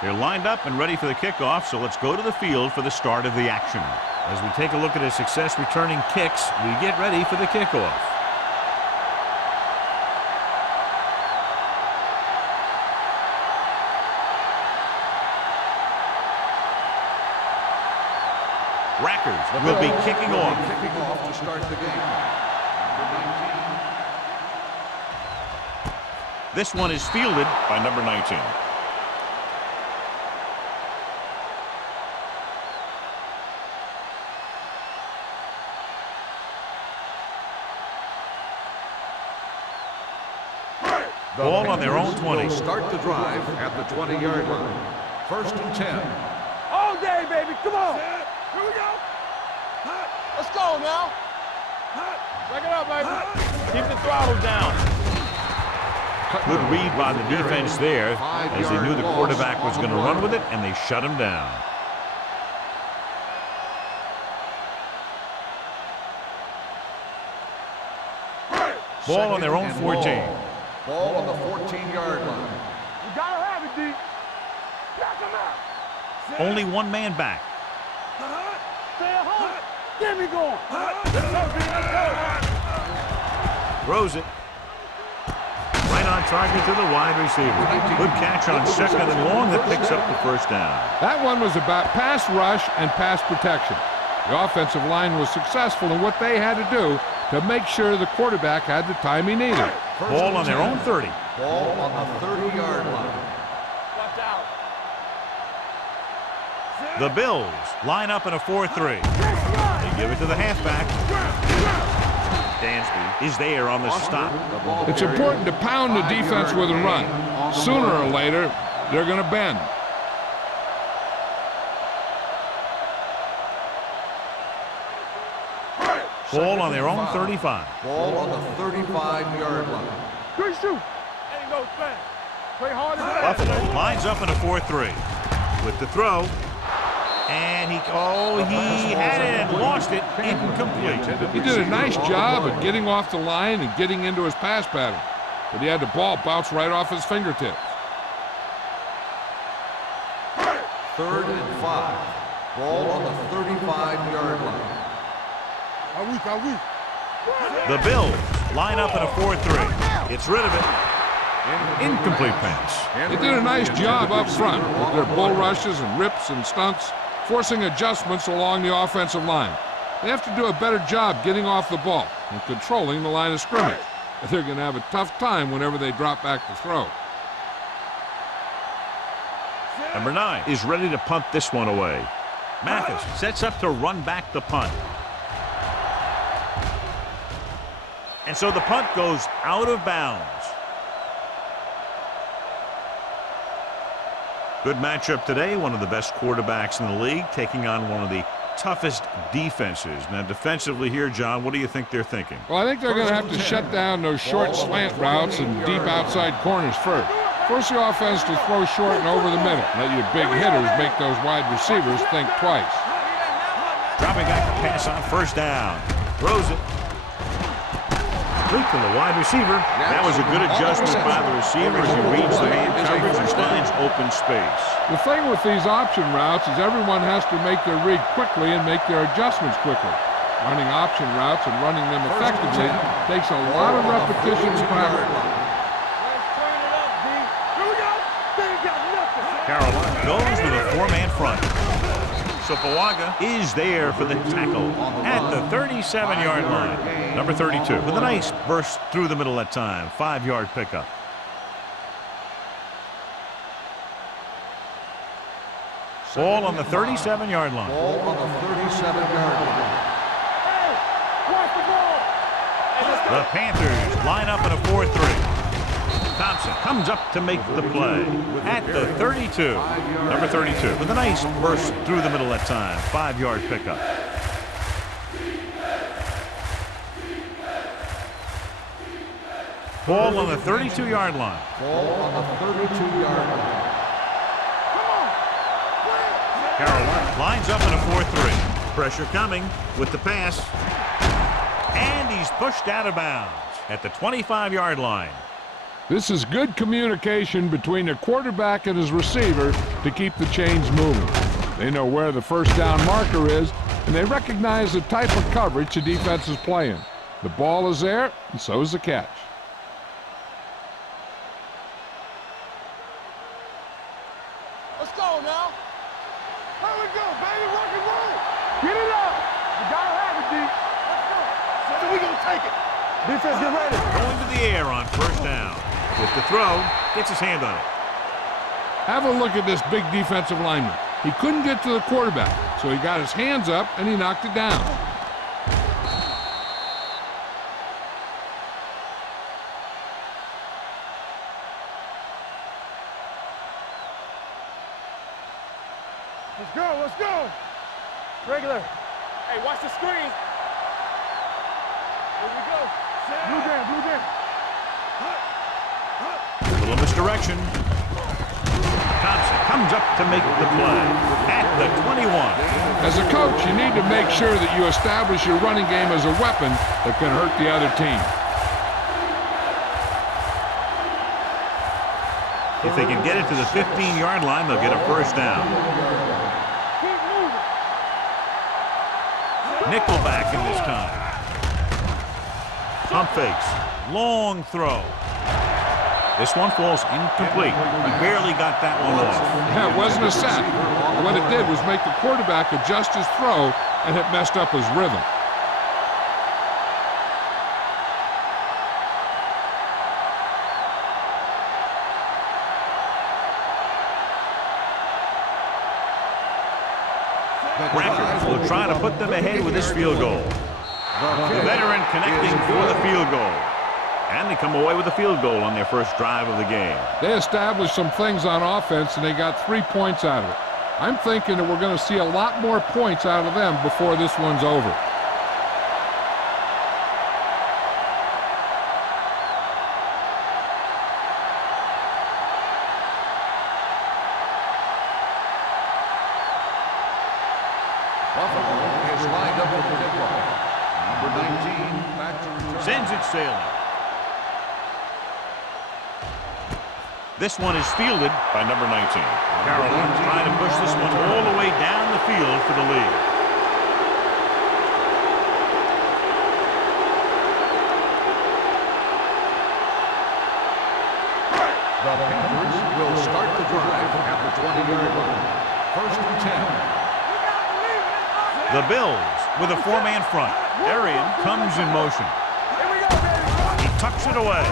They're lined up and ready for the kickoff, so let's go to the field for the start of the action. As we take a look at his success returning kicks, we get ready for the kickoff. Rackers will be kicking off to start the game. This one is fielded by number 19. Ball on their own 20. Start the drive at the 20-yard line. 1st and 10. All day, baby. Come on. Here we go. Let's go now. Break it up, baby. Keep the throttle down. Good read by the defense there, as they knew the quarterback was going to run with it, and they shut him down. Ball on their own 14. Ball on the 14-yard line. You gotta have it, D. Knock him out. Only one man back. Stay at home. Get me going. Let's go. Throws it. Right on target to the wide receiver. Good catch on 2nd and long that picks up the 1st down. That one was about pass rush and pass protection. The offensive line was successful in what they had to do to make sure the quarterback had the time he needed. Ball on their own 30. Ball on the 30-yard line. Watch out. The Bills line up in a 4-3. They give it to the halfback. Dansby is there on the stop. It's important to pound the defense with a run. Sooner or later, they're going to bend. Ball on their own 35. Ball on the 35-yard line. Good shoot. Ain't no thing. Play hard as Buffalo lines up in a 4-3 with the throw, and he had it and lost it. Incomplete. He did a nice job of getting off the line and getting into his pass pattern, but he had the ball bounce right off his fingertips. 3rd and 5. Ball on the 35-yard line. The Bills line up in a 4-3. It's rid of it. Incomplete pass. They did a nice job up front with their bull rushes and rips and stunts, forcing adjustments along the offensive line. They have to do a better job getting off the ball and controlling the line of scrimmage. They're going to have a tough time whenever they drop back to throw. Number 9 is ready to punt this one away. Mathis sets up to run back the punt. And so the punt goes out of bounds. Good matchup today. One of the best quarterbacks in the league taking on one of the toughest defenses. Now defensively here, John, what do you think they're thinking? Well, I think they're going to have to shut down those short slant routes and deep outside corners first. Force the offense to throw short and over the middle. Let your big hitters make those wide receivers think twice. Dropping back the pass on 1st down. Throws it. To the wide receiver. That was a good adjustment by the receiver as he reads the man coverage and finds open space. The thing with these option routes is everyone has to make their read quickly and make their adjustments quickly. Running option routes and running them effectively takes a lot of repetition and practice. Carolina goes with a 4-man front. So Pawaga is there for the tackle at the 37-yard line. Number 32 with a nice burst through the middle that time. 5-yard pickup. Ball on the 37-yard line. Ball on the 37-yard line. The Panthers line up in a 4-3. Thompson comes up to make the play at the 32. Number 32 with a nice burst through the middle that time. 5-yard pickup. Ball on the 32-yard line. Ball on the 32-yard line. Carolina lines up in a 4-3. Pressure coming with the pass. And he's pushed out of bounds at the 25-yard line. This is good communication between the quarterback and his receiver to keep the chains moving. They know where the first down marker is, and they recognize the type of coverage the defense is playing. The ball is there, and so is the catch. Let's go now. Here we go, baby. Rock and roll. Get it up. You gotta have it, D. Let's go. So we gonna take it. Defense, get ready. Going to the air on first down. With the throw, gets his hand on it. Have a look at this big defensive lineman. He couldn't get to the quarterback, so he got his hands up and he knocked it down. Let's go, let's go. Regular. Hey, watch the screen. Here we go. Blue jam, blue jam. A little misdirection. Thompson comes up to make the play at the 21. As a coach, you need to make sure that you establish your running game as a weapon that can hurt the other team. If they can get it to the 15-yard line, they'll get a first down. Nickelback in this time. Pump fakes. Long throw. This one falls incomplete. He barely got that one off. Yeah, it wasn't a sack. What it did was make the quarterback adjust his throw, and it messed up his rhythm. Rackers will try to put them ahead with this field goal. The veteran connecting for the field goal. And they come away with a field goal on their first drive of the game. They established some things on offense, and they got 3 points out of it. I'm thinking that we're going to see a lot more points out of them before this one's over. Buffalo is lined up with the kickoff. Number 19, back to return. Sends it sailing. This one is fielded by number 19. Carolina trying to push this one all the way down the field for the lead. The Panthers will start the drive at the 20-yard line. First and 10. The Bills with a four-man front. Arian comes in motion. He tucks it away.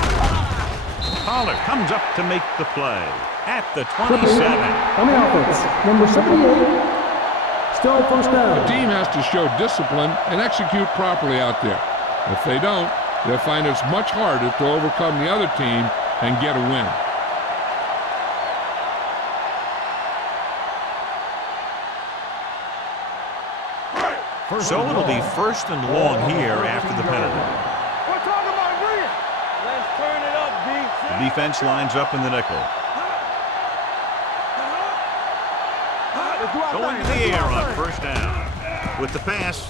Pollard comes up to make the play at the 27. On the offense, number 78, still first down. The team has to show discipline and execute properly out there. If they don't, they'll find it's much harder to overcome the other team and get a win. So it'll be first and long here after the penalty. We're talking about Rhea. Let's turn it up, D. The defense lines up in the nickel. Going to the air on first down. With the pass,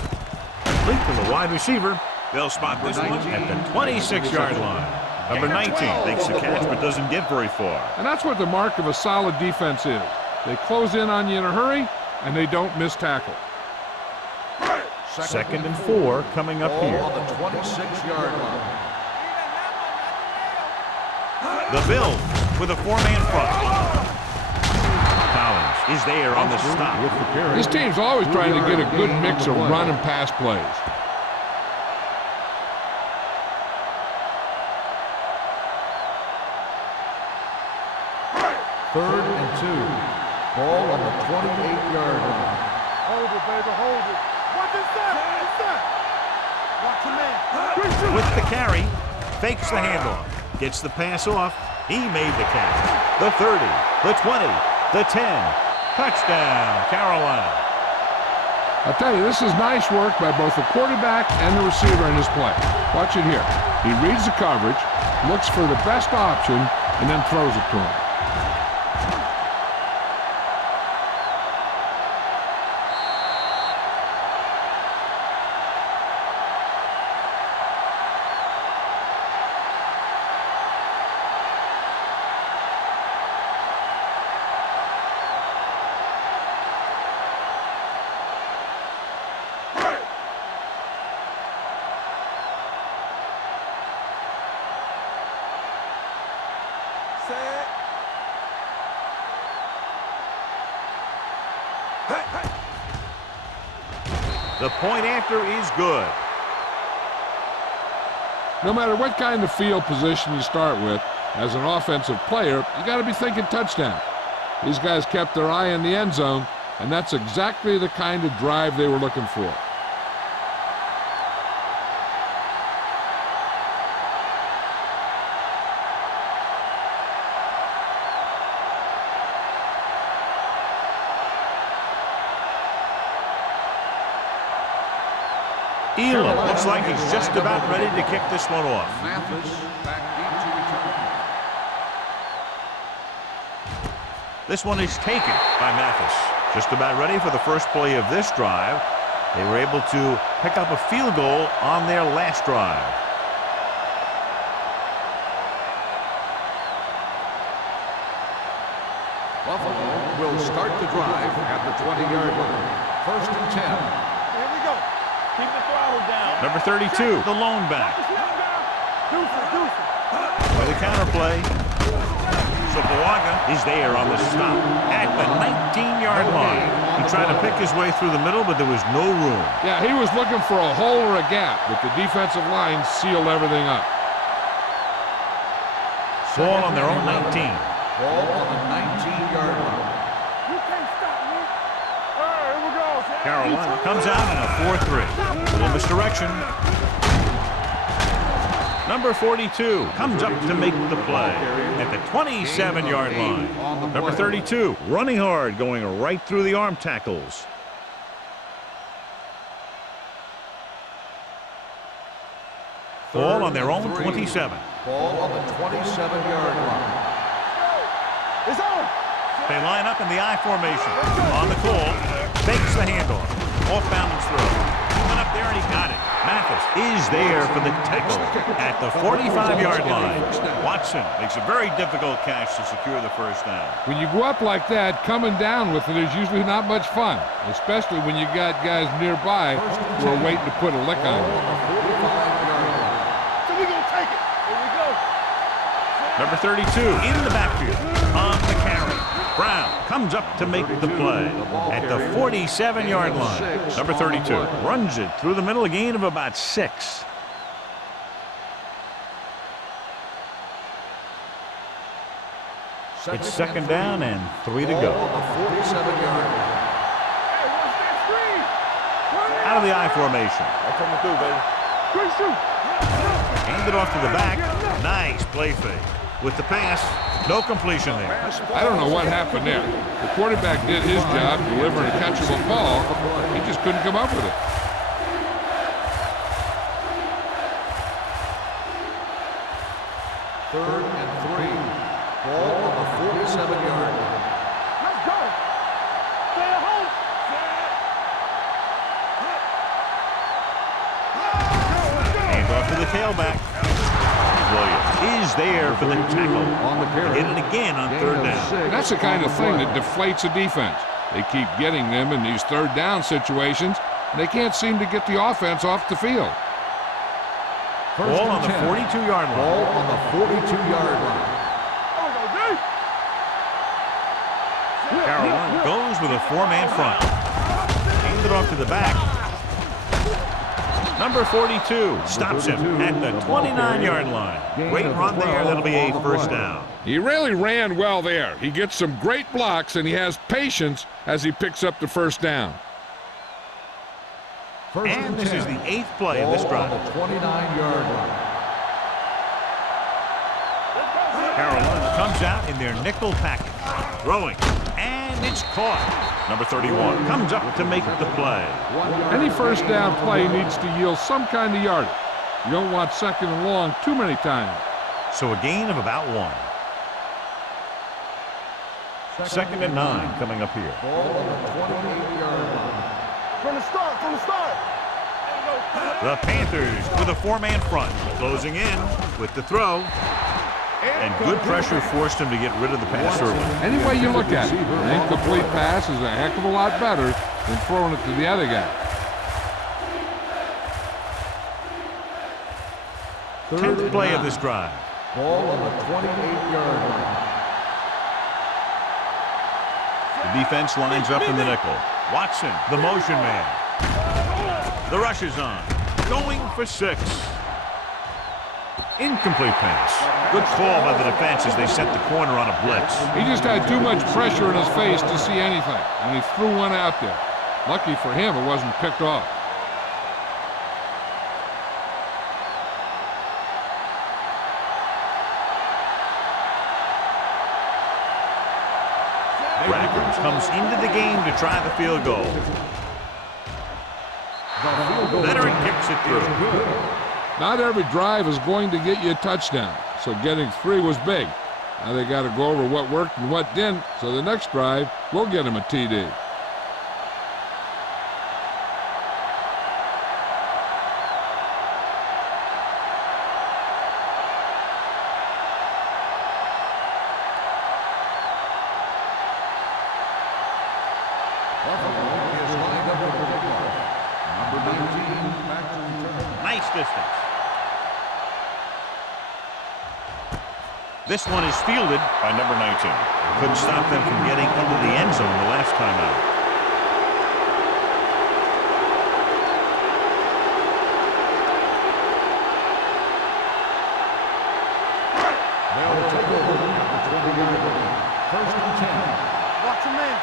complete to the wide receiver. They'll spot this one at the 26-yard line. Number 19 makes the catch but doesn't get very far. And that's what the mark of a solid defense is. They close in on you in a hurry, and they don't miss tackle. Second and 4 coming up here. On the 26-yard line. The Bills with a four-man front. Collins is there on the stop. This team's always trying to get a good mix of run and pass plays. Third and 2. Ball on the 28-yard line. Hold it, baby, hold it. Watch this side, this side. Watch your man. With the carry, fakes the handoff, gets the pass off. He made the catch. The 30, the 20, the 10. Touchdown, Carolina. I'll tell you, this is nice work by both the quarterback and the receiver in this play. Watch it here. He reads the coverage, looks for the best option, and then throws it to him. The point after is good. No matter what kind of field position you start with, as an offensive player, you got to be thinking touchdown. These guys kept their eye on the end zone, and that's exactly the kind of drive they were looking for. Elam looks like he's just about ready to kick this one off. Mathis back deep to return. This one is taken by Mathis. Just about ready for the first play of this drive. They were able to pick up a field goal on their last drive. Buffalo will start the drive at the 20-yard line. 1st and 10. Here we go. Keep the throttle down. Number 32, the lone back. Deuce it. With a counterplay. So Bulaga is there on the stop at the 19-yard line. He tried to pick his way through the middle, but there was no room. Yeah, he was looking for a hole or a gap, but the defensive line sealed everything up. Ball on their own 19. Ball on the 19-yard line. You can't stop me. All right, here we go. Carolina comes out in a 4-3. Little misdirection. Number 42 comes up to make the play at the 27-yard line. Number 32 running hard, going right through the arm tackles. Ball on their own 27. Ball on the 27-yard line. It's on. They line up in the I formation. On the call, fakes the handoff. Off balance throw. Went up there and he got it. Mathis is there for the tackle at the 45-yard line. Watson makes a very difficult catch to secure the first down. When you go up like that, coming down with it is usually not much fun, especially when you got guys nearby who are waiting to put a lick on you. So we gonna take it. Here we go. Number 32 in the backfield on the carry. Brown comes up to make the play at the 47-yard line. Number 32 runs it through the middle, a gain of about 6. It's 2nd down and 3 to go. Out of the I formation. I'm coming through, baby. Quick shoot. Hand it off to the back. Nice play fake. With the pass, no completion there. I don't know what happened there. The quarterback did his job, delivering a catchable ball. He just couldn't come up with it. Third and 3. Ball on the 47-yard line. Let's go. Stay at home. Hand off to the tailback. Williams is there for the tackle. On the carry. Hit it again on 3rd down. That's the kind of thing that deflates a defense. They keep getting them in these 3rd down situations, and they can't seem to get the offense off the field. Ball on the 42-yard line. Ball on the 42-yard line. Carolina goes with a 4-man front. Hands it off to the back. Number 42 stops him at the 29-yard line. Great run there. That'll be a 1st down. He really ran well there. He gets some great blocks, and he has patience as he picks up the 1st down. And this is the 8th play of this drive. On the 29-yard line. Carolina comes out in their nickel package. Throwing. And it's caught. Number 31 comes up to make the play. Any 1st down play needs to yield some kind of yardage. You don't want 2nd and long too many times. So a gain of about 1. 2nd and 9 coming up here. Ball on the 28-yard line. From the start. The Panthers with a 4-man front. Closing in with the throw. And good pressure forced him to get rid of the pass early. Any way you look at it, an incomplete pass is a heck of a lot better than throwing it to the other guy. 10th play of this drive. Ball on the 28-yard line. The defense lines up in the nickel. Watson, the motion man. The rush is on. Going for 6. Incomplete pass. Good call by the defense as they set the corner on a blitz. He just had too much pressure in his face to see anything, and he threw one out there. Lucky for him, it wasn't picked off. Rackers comes into the game to try the field goal. Veteran kicks it through. Not every drive is going to get you a touchdown, so getting 3 was big. Now they got to go over what worked and what didn't, so the next drive will get him a TD. Nice distance. This one is fielded by number 19. Couldn't stop them from getting into the end zone the last time out. They'll take over at the 20-yard line. 1st and 10. Watch him in.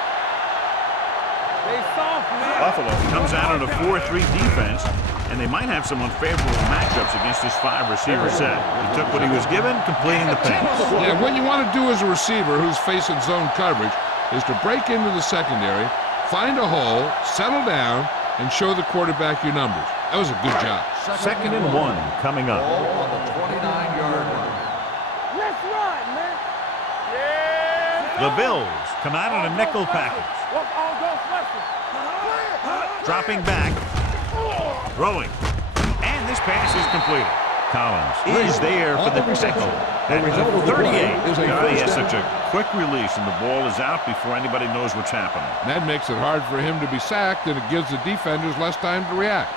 Stay soft, man. Buffalo comes out in a 4-3 defense, and they might have some unfavorable matchups against this 5-receiver set. He took what he was given, completing the pass. Yeah, what you want to do as a receiver who's facing zone coverage is to break into the secondary, find a hole, settle down, and show the quarterback your numbers. That was a good job. 2nd and 1 coming up. Ball on the 29-yard line. Let's ride, man. Yeah. The Bills come out in a nickel package. What's all those lessons? Dropping back. Throwing. And this pass is completed. Collins is there for the tackle. At the 38. He has such a quick release, and the ball is out before anybody knows what's happening. That makes it hard for him to be sacked, and it gives the defenders less time to react.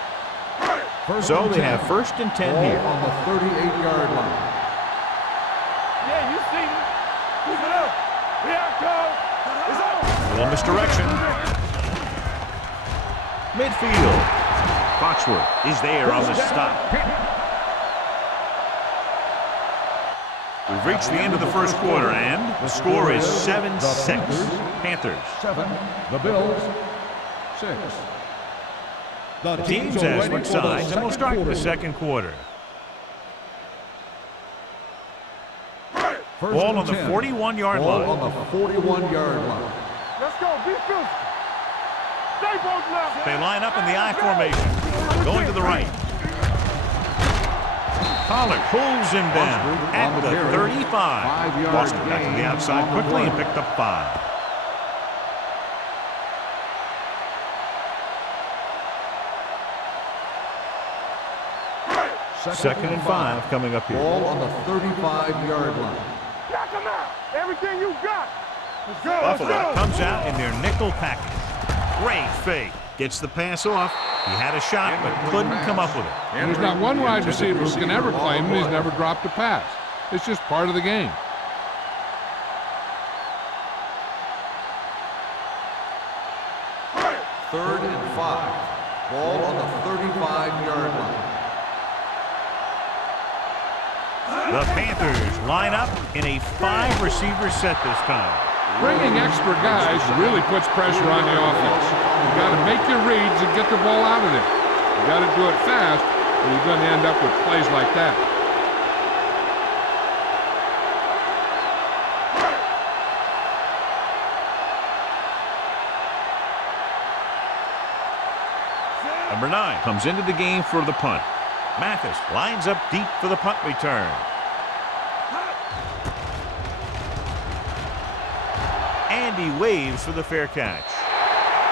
So they have 1st and 10 here. On the 38-yard line. Yeah, you see me. Keep it up. Here I come. It's over. A little misdirection. Midfield. Foxworth is there on the stop. We've reached the end of the 1st quarter, and the score is 7-6. Panthers. 7. The Bills. 6. The Teams as switch sides, and we'll start the 2nd quarter. Ball on the 41-yard line. Ball on the 41-yard line. Let's go. Be physical. Stay both left. They line up in the I formation. Going to the right. Pollard pulls him down at the 35. Lost it back to the outside quickly and picked up 5. Second and 5 coming up here. Ball on the 35-yard line. Knock him out. Everything you got. Let's go. Buffalo comes out in their nickel package. Great fake. Gets the pass off. He had a shot, but couldn't come up with it. And there's not one wide receiver who can ever claim that he's never dropped a pass. It's just part of the game. Third and 5. Ball on the 35-yard line. The Panthers line up in a 5-receiver set this time. Bringing extra guys really puts pressure on the offense. You got to make your reads and get the ball out of there. You got to do it fast, or you're going to end up with plays like that. Number 9 comes into the game for the punt. Mathis lines up deep for the punt return. And he waves for the fair catch.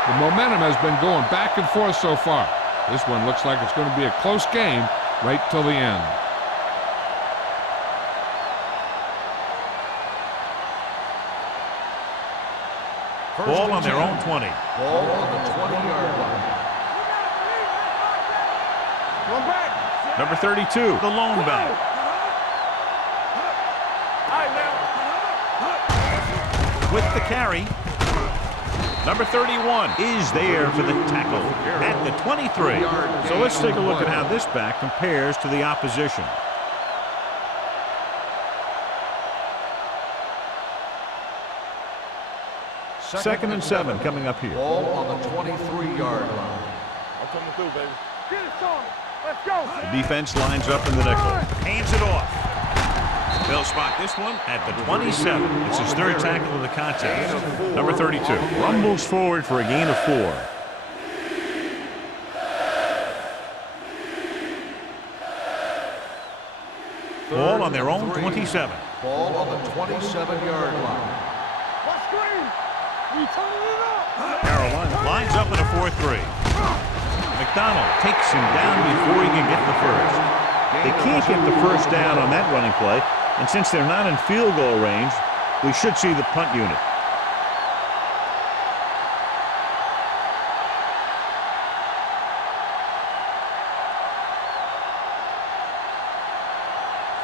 The momentum has been going back and forth so far. This one looks like it's going to be a close game right till the end. Ball on their own 20. Ball on the 20-yard line. One back. Number 32, the lone back. All right, now. With the carry. Number 31 is there for the tackle at the 23. So let's take a look at how this back compares to the opposition. Second and 7 coming up here. Ball on the 23-yard line. I'm coming through, baby. Get it, Sean. Let's go. The defense lines up in the nickel. Hands it off. They'll spot this one at the 27. It's his third tackle of the contest. Number 32 rumbles forward for a gain of 4. Ball on their own 27. Ball on the 27-yard line. What screen? We turning it up. Carolina lines up in a 4-3. McDonald takes him down before he can get the first. They can't get the first down on that running play, and since they're not in field goal range, we should see the punt unit.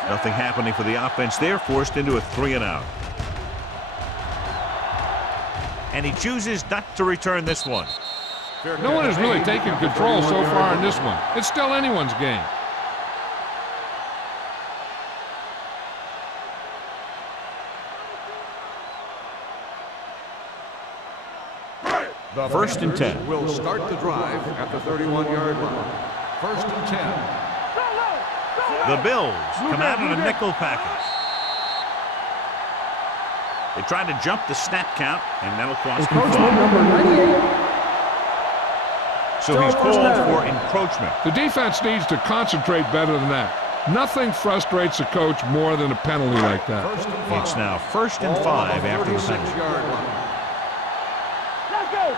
Nothing happening for the offense. They're forced into a 3-and-out. And he chooses not to return this one. No one has really taken control so far in this one. It's still anyone's game. The First and 10. will start the drive at the 31-yard line. First and 10. The Bills come out in a nickel package. They try to jump the snap count, and that'll cost them Encroachment 5. number 98. So he's called for encroachment. The defense needs to concentrate better than that. Nothing frustrates a coach more than a penalty like that. First and 5. It's now first and 5 after the penalty. 36-yard line. Let's go.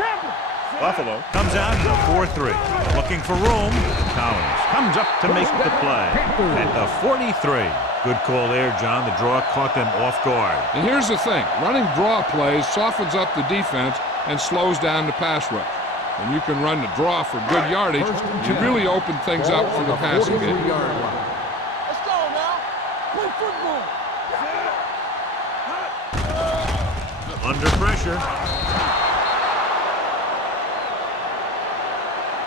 Tampa. Buffalo comes out in a 4-3. Looking for room. Collins comes up to make the play at the 43. Good call there, John. The draw caught them off guard. And here's the thing. Running draw plays softens up the defense and slows down the pass rush. When you can run the draw for good yardage, you really open things up for the passing game. 43-yard line. Let's go now. Play football. Under pressure.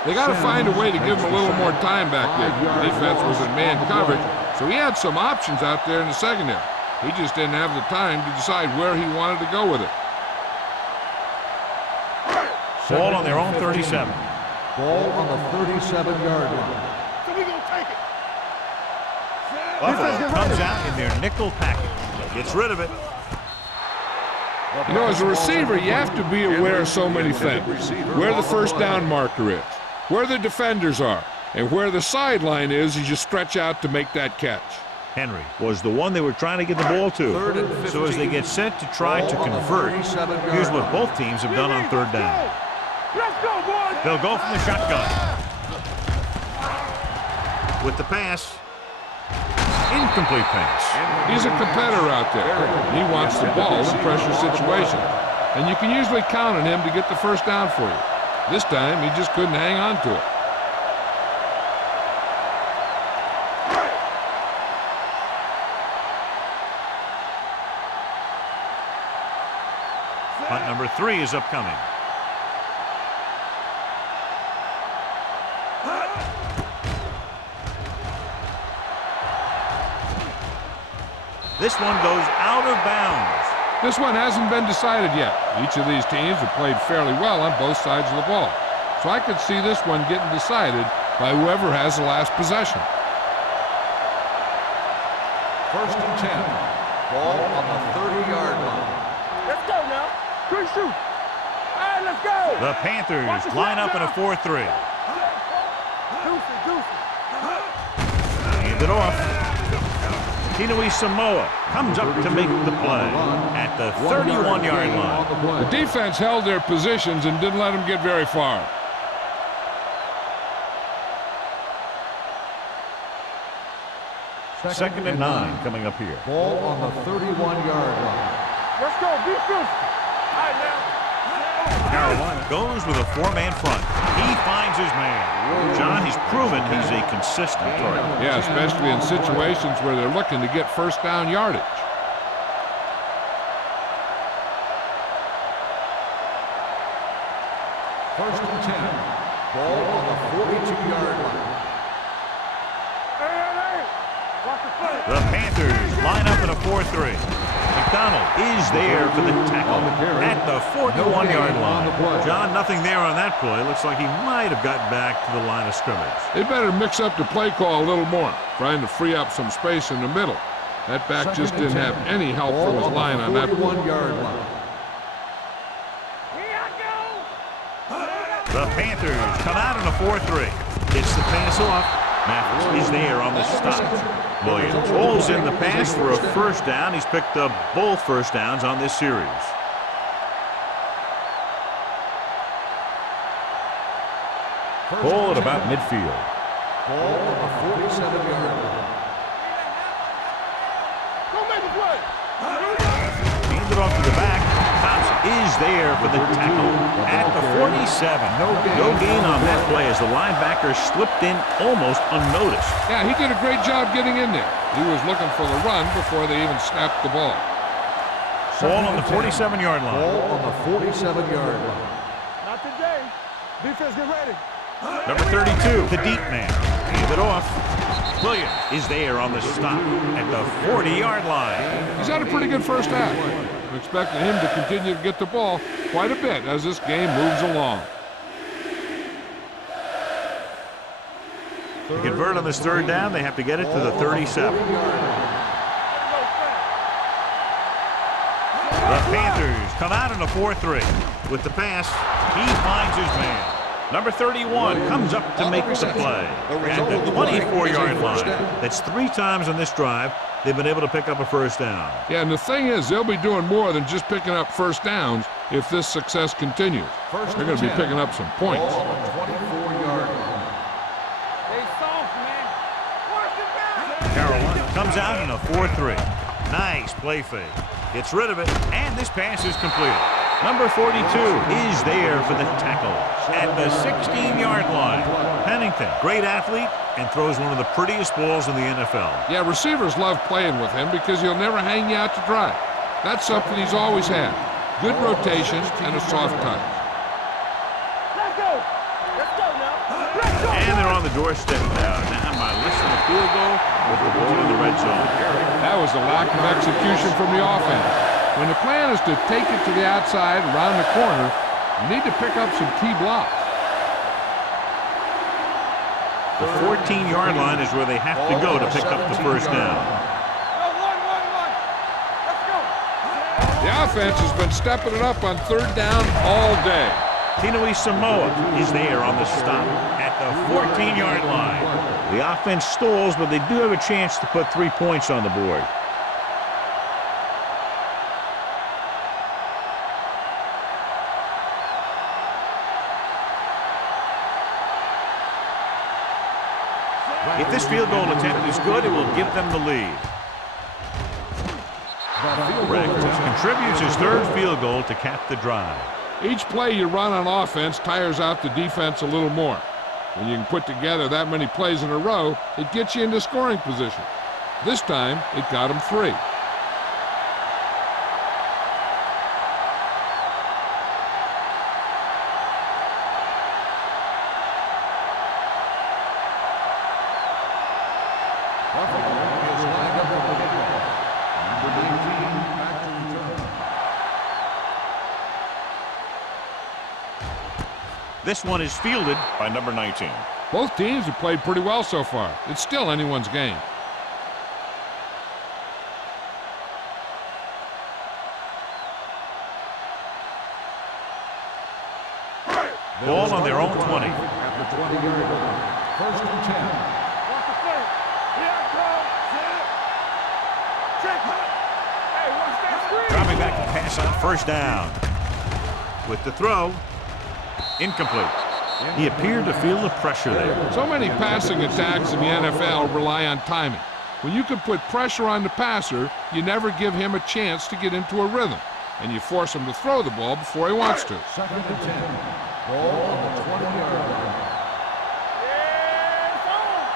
They got to find a way to give him a little more time back there. The defense was in man coverage, so he had some options out there in the secondary. He just didn't have the time to decide where he wanted to go with it. Ball on their own 37. Ball on the 37-yard line. So we gonna take it. Buffalo comes out in their nickel package. Gets rid of it. You know, as a receiver, you have to be aware of so many things. Where the first down marker is, where the defenders are, and where the sideline is as you stretch out to make that catch. Henry was the one they were trying to get the ball to. So as they get set to try to convert, here's what both teams have done on third down. Let's go, boys. They'll go from the shotgun. With the pass. Incomplete pass. He's a competitor out there. He wants the ball in pressure situations. And you can usually count on him to get the first down for you. This time, he just couldn't hang on to it. Punt number 3 is upcoming. This one goes out of bounds. This one hasn't been decided yet. Each of these teams have played fairly well on both sides of the ball. So I could see this one getting decided by whoever has the last possession. First and 10. Ball on the 30-yard line. Let's go now. Quick shoot. All right, let's go. The Panthers line up in a 4-3. Juicy. Hand it off. Tinui Samoa comes up to make the play at the 31-yard line. The defense held their positions and didn't let them get very far. Second and 9 coming up here. Ball on the 31-yard line. Let's go. Be physical. All right, now. Carolina goes with a 4-man front. He finds his man. John, he's proven he's a consistent target. Yeah, especially in situations where they're looking to get first down yardage. 10. Ball on the 42-yard line. The Panthers line up in a 4-3. McDonald is there for the tackle at the 41-yard line. John, nothing there on that play. Looks like he might have gotten back to the line of scrimmage. They better mix up the play call a little more, trying to free up some space in the middle. That back just didn't have any help from his line on that play. 41-yard line. The Panthers come out in a 4-3. Gets the pass off. Mathis is there on the stop. Williams holds in the pass for a first down. He's picked up both first downs on this series. Ball at about midfield. Ball on the 47-yard line. Go make a play. Handed off to the back. Thompson is there for the tackle at the 47. No gain on that play as the linebacker slipped in almost unnoticed. Yeah, he did a great job getting in there. He was looking for the run before they even snapped the ball. Ball on the 47-yard line. Ball on the 47-yard line. Not today. Defense, get ready. Number 32, the deep man. Hand it off. Williams is there on the stop at the 40-yard line. He's had a pretty good first half. I'm expecting him to continue to get the ball quite a bit as this game moves along. To convert on this third down, they have to get it to the 37. The Panthers come out in a 4-3. With the pass, he finds his man. Number 31 comes up to make the play at the 24-yard line. That's 3 times on this drive they've been able to pick up a first down. Yeah, and the thing is, they'll be doing more than just picking up first downs if this success continues. They're going to be picking up some points. Ball on the 24-yard line. They soft, man. Work it back. Carolina comes out in a 4-3. Nice play fake. Gets rid of it, and this pass is completed. Number 42 is there for the tackle at the 16-yard line. Pennington, great athlete, and throws one of the prettiest balls in the NFL. Yeah, receivers love playing with him because he'll never hang you out to dry. That's something he's always had. Good rotation and a soft touch. Let's go. Let's go now. Let's go. And they're on the doorstep now. Now by less than a field goal with the ball in the red zone. That was a lack of execution from the offense. When the plan is to take it to the outside, around the corner, you need to pick up some key blocks. The 14-yard line is where they have to go to pick up the first down. Go, one. Let's go. The offense has been stepping it up on third down all day. Tinui Samoa is there on the stop at the 14-yard line. The offense stalls, but they do have a chance to put 3 points on the board. If this field goal attempt is good, it will give them the lead. Radcliffe contributes his third field goal to cap the drive. Each play you run on offense tires out the defense a little more. When you can put together that many plays in a row, it gets you into scoring position. This time, it got him 3. This one is fielded by number 19. Both teams have played pretty well so far. It's still anyone's game. Ball on their own 20. At the 20-yard line. First and 10. Watch the play. Here I come. Check. Hey, watch that screen. Dropping back to pass on first down. With the throw, incomplete. He appeared to feel the pressure there. So many passing attacks in the NFL rely on timing. When you can put pressure on the passer, you never give him a chance to get into a rhythm, and you force him to throw the ball before he wants to. Second and 10. Ball on the 20-yard line. Yeah, it's on.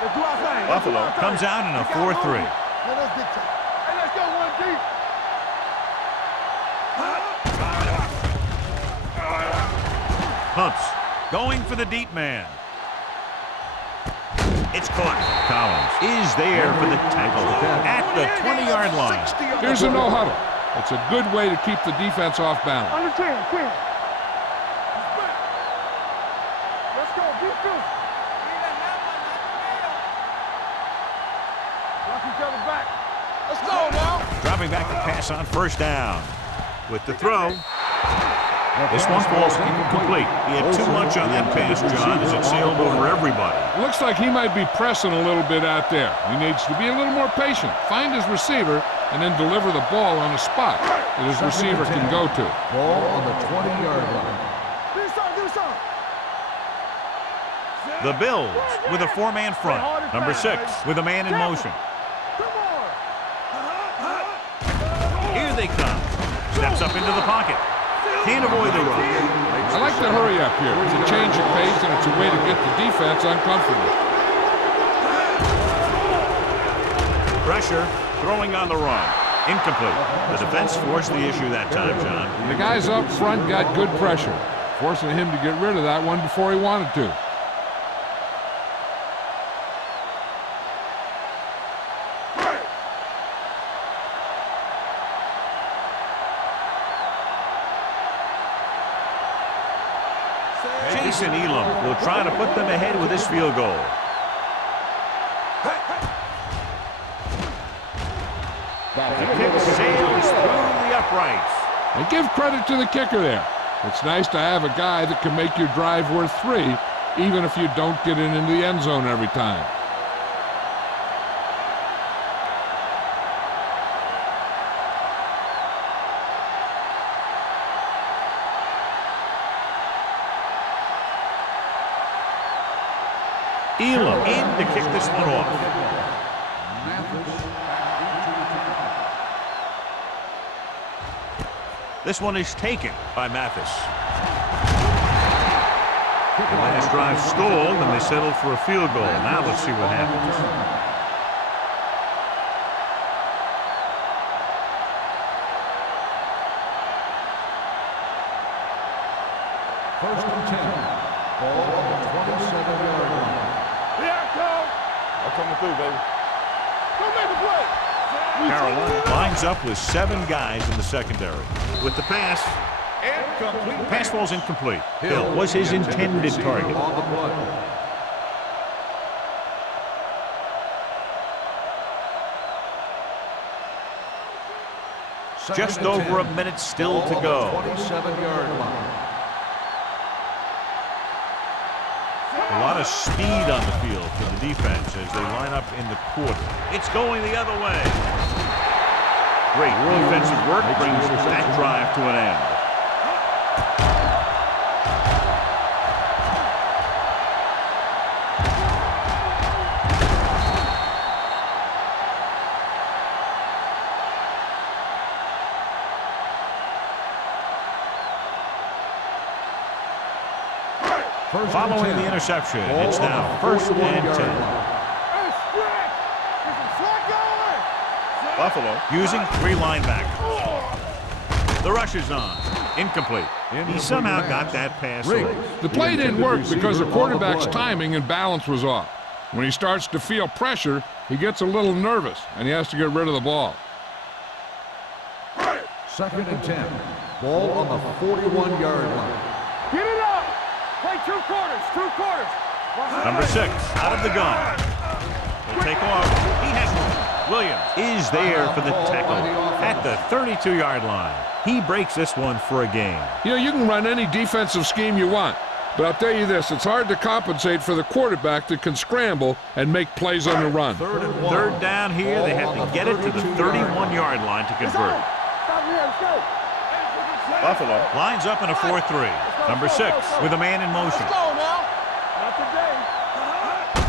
Let's do our thing. Buffalo comes out in a 4-3. Let's get to it. Hey, let's go one deep. Pumps. Going for the deep man. It's caught. Collins is there for the tackle at the 20-yard line. Here's a no-huddle. It's a good way to keep the defense off balance. Under 10, Quinn. Let's go, defense. Watch each other back. Let's go now. Dropping back to pass on first down. With the throw. This one falls incomplete. He had too much on that pass, John, as it sailed over everybody. Looks like he might be pressing a little bit out there. He needs to be a little more patient, find his receiver, and then deliver the ball on a spot that his receiver can go to. Ball on the 20-yard line. The Bills with a four-man front. Number 6 with a man in motion. Here they come. Steps up into the pocket. Can't avoid the run. I like the hurry up here. It's a change of pace, and it's a way to get the defense uncomfortable. Pressure, throwing on the run. Incomplete. The defense forced the issue that time, John. The guys up front got good pressure, forcing him to get rid of that one before he wanted to. Jason Elam will try to put them ahead with this field goal. The kick sails through the uprights. And give credit to the kicker there. It's nice to have a guy that can make your drive worth 3, even if you don't get it into the end zone every time. Elam in to kick this one off. This one is taken by Mathis. The last drive stalled, and they settled for a field goal. Now let's see what happens. First and 10. Ball on the 27-yard line. Here I come. I'm coming through, baby. Go make the play. Carolina lines up with 7 guys in the secondary. With the pass, Incomplete. pass falls incomplete. Hill was his intended target. On the play. Just over a minute still to go. 27-yard line. A lot of speed on the field for the defense as they line up in the quarter. It's going the other way. Great defensive work brings that drive to an end. Following the interception, it's now first and 10. Buffalo using 3 linebackers. The rush is on. Incomplete. He somehow got that pass away. The play didn't work because the quarterback's timing and balance was off. When he starts to feel pressure, he gets a little nervous, and he has to get rid of the ball. Second and 10. Ball on the 41-yard line. Get it up. Play 2 quarters. 2 quarters. Number 6 out of the gun. He'll take off. He has Williams is there for the tackle at the 32-yard line. He breaks this one for a gain. You know, you can run any defensive scheme you want, but I'll tell you this, it's hard to compensate for the quarterback that can scramble and make plays on the run. Third down here. They have to get it to the 31-yard line to convert. Buffalo lines up in a 4-3. Number 6 with a man in motion.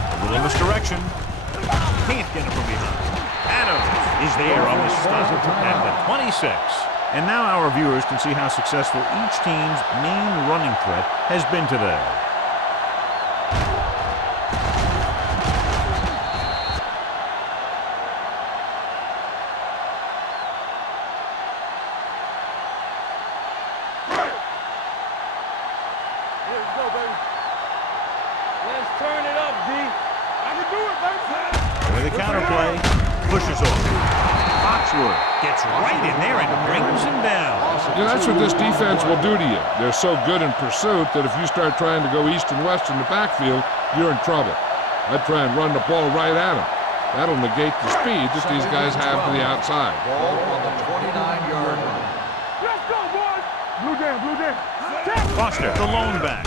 A little misdirection. Can't get it from behind. Adams is there on the stop at the 26. And now our viewers can see how successful each team's main running threat has been today. Here we go, baby. The counter play pushes off. Foxworth gets right in there and brings him down. Yeah, that's what this defense will do to you. They're so good in pursuit that if you start trying to go east and west in the backfield, you're in trouble. I'd try and run the ball right at them. That'll negate the speed that these guys have to the outside. Ball on the 29-yard line. Let's go, boys. Blue jam, blue jam. Foster, the lone back.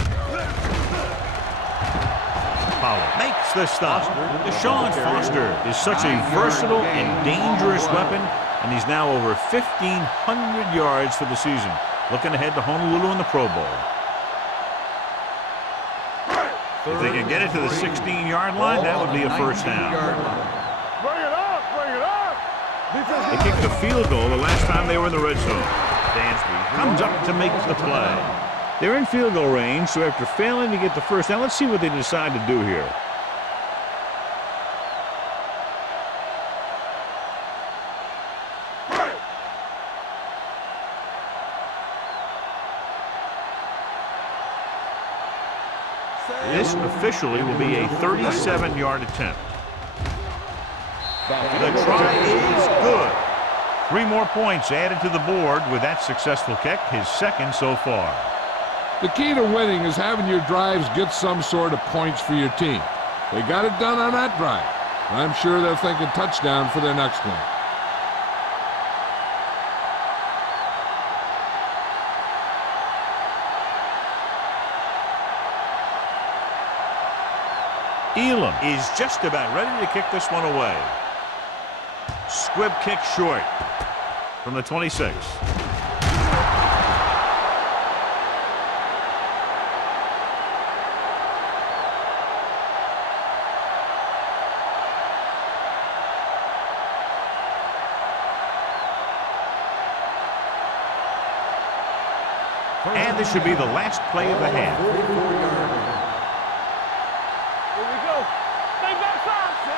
Pollard makes the stop. Deshaun Foster is such a versatile and dangerous weapon, and he's now over 1,500 yards for the season. Looking ahead to Honolulu in the Pro Bowl. If they can get it to the 16-yard line, that would be a first down. Bring it up, bring it up. They kicked a field goal the last time they were in the red zone. Dansby comes up to make the play. They're in field goal range, so after failing to get the first down, let's see what they decide to do here. This officially will be a 37-yard attempt. The try is good. 3 more points added to the board with that successful kick, his second so far. The key to winning is having your drives get some sort of points for your team. They got it done on that drive. I'm sure they're thinking touchdown for their next one. Elam is just about ready to kick this one away. Squib kick short from the 26. And this should be the last play of the half.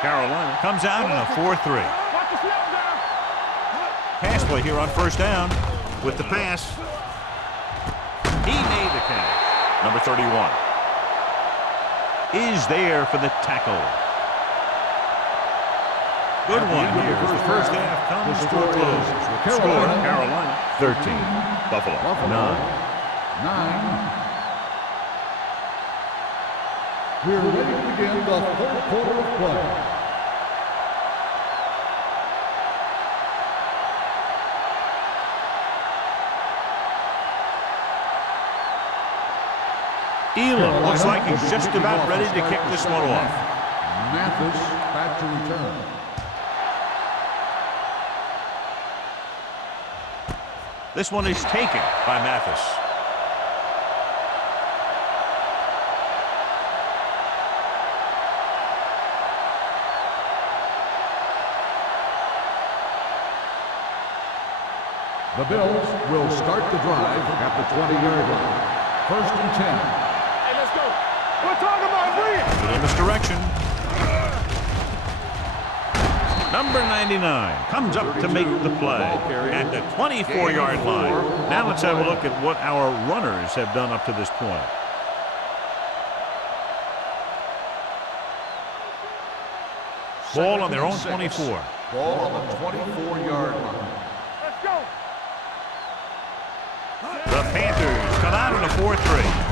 Carolina comes out in a 4-3. Pass play here on first down with the pass. He made the catch. Number 31 is there for the tackle. Good one here as the first half comes to a close. Score Carolina 13, Buffalo 9. 9. We're ready to begin the third quarter of play. Elam looks like he's just about ready to kick this one off. Mathis back to return. This one is taken by Mathis. The Bills will start the drive at the 20-yard line. 1st and 10. Hey, let's go. We're talking about win. Little misdirection. Number 99 comes up to make the play at the 24-yard line. Now let's have a look at what our runners have done up to this point. Ball on their own 24. Ball on the 24-yard line. Let's go. The Panthers come out in a 4-3.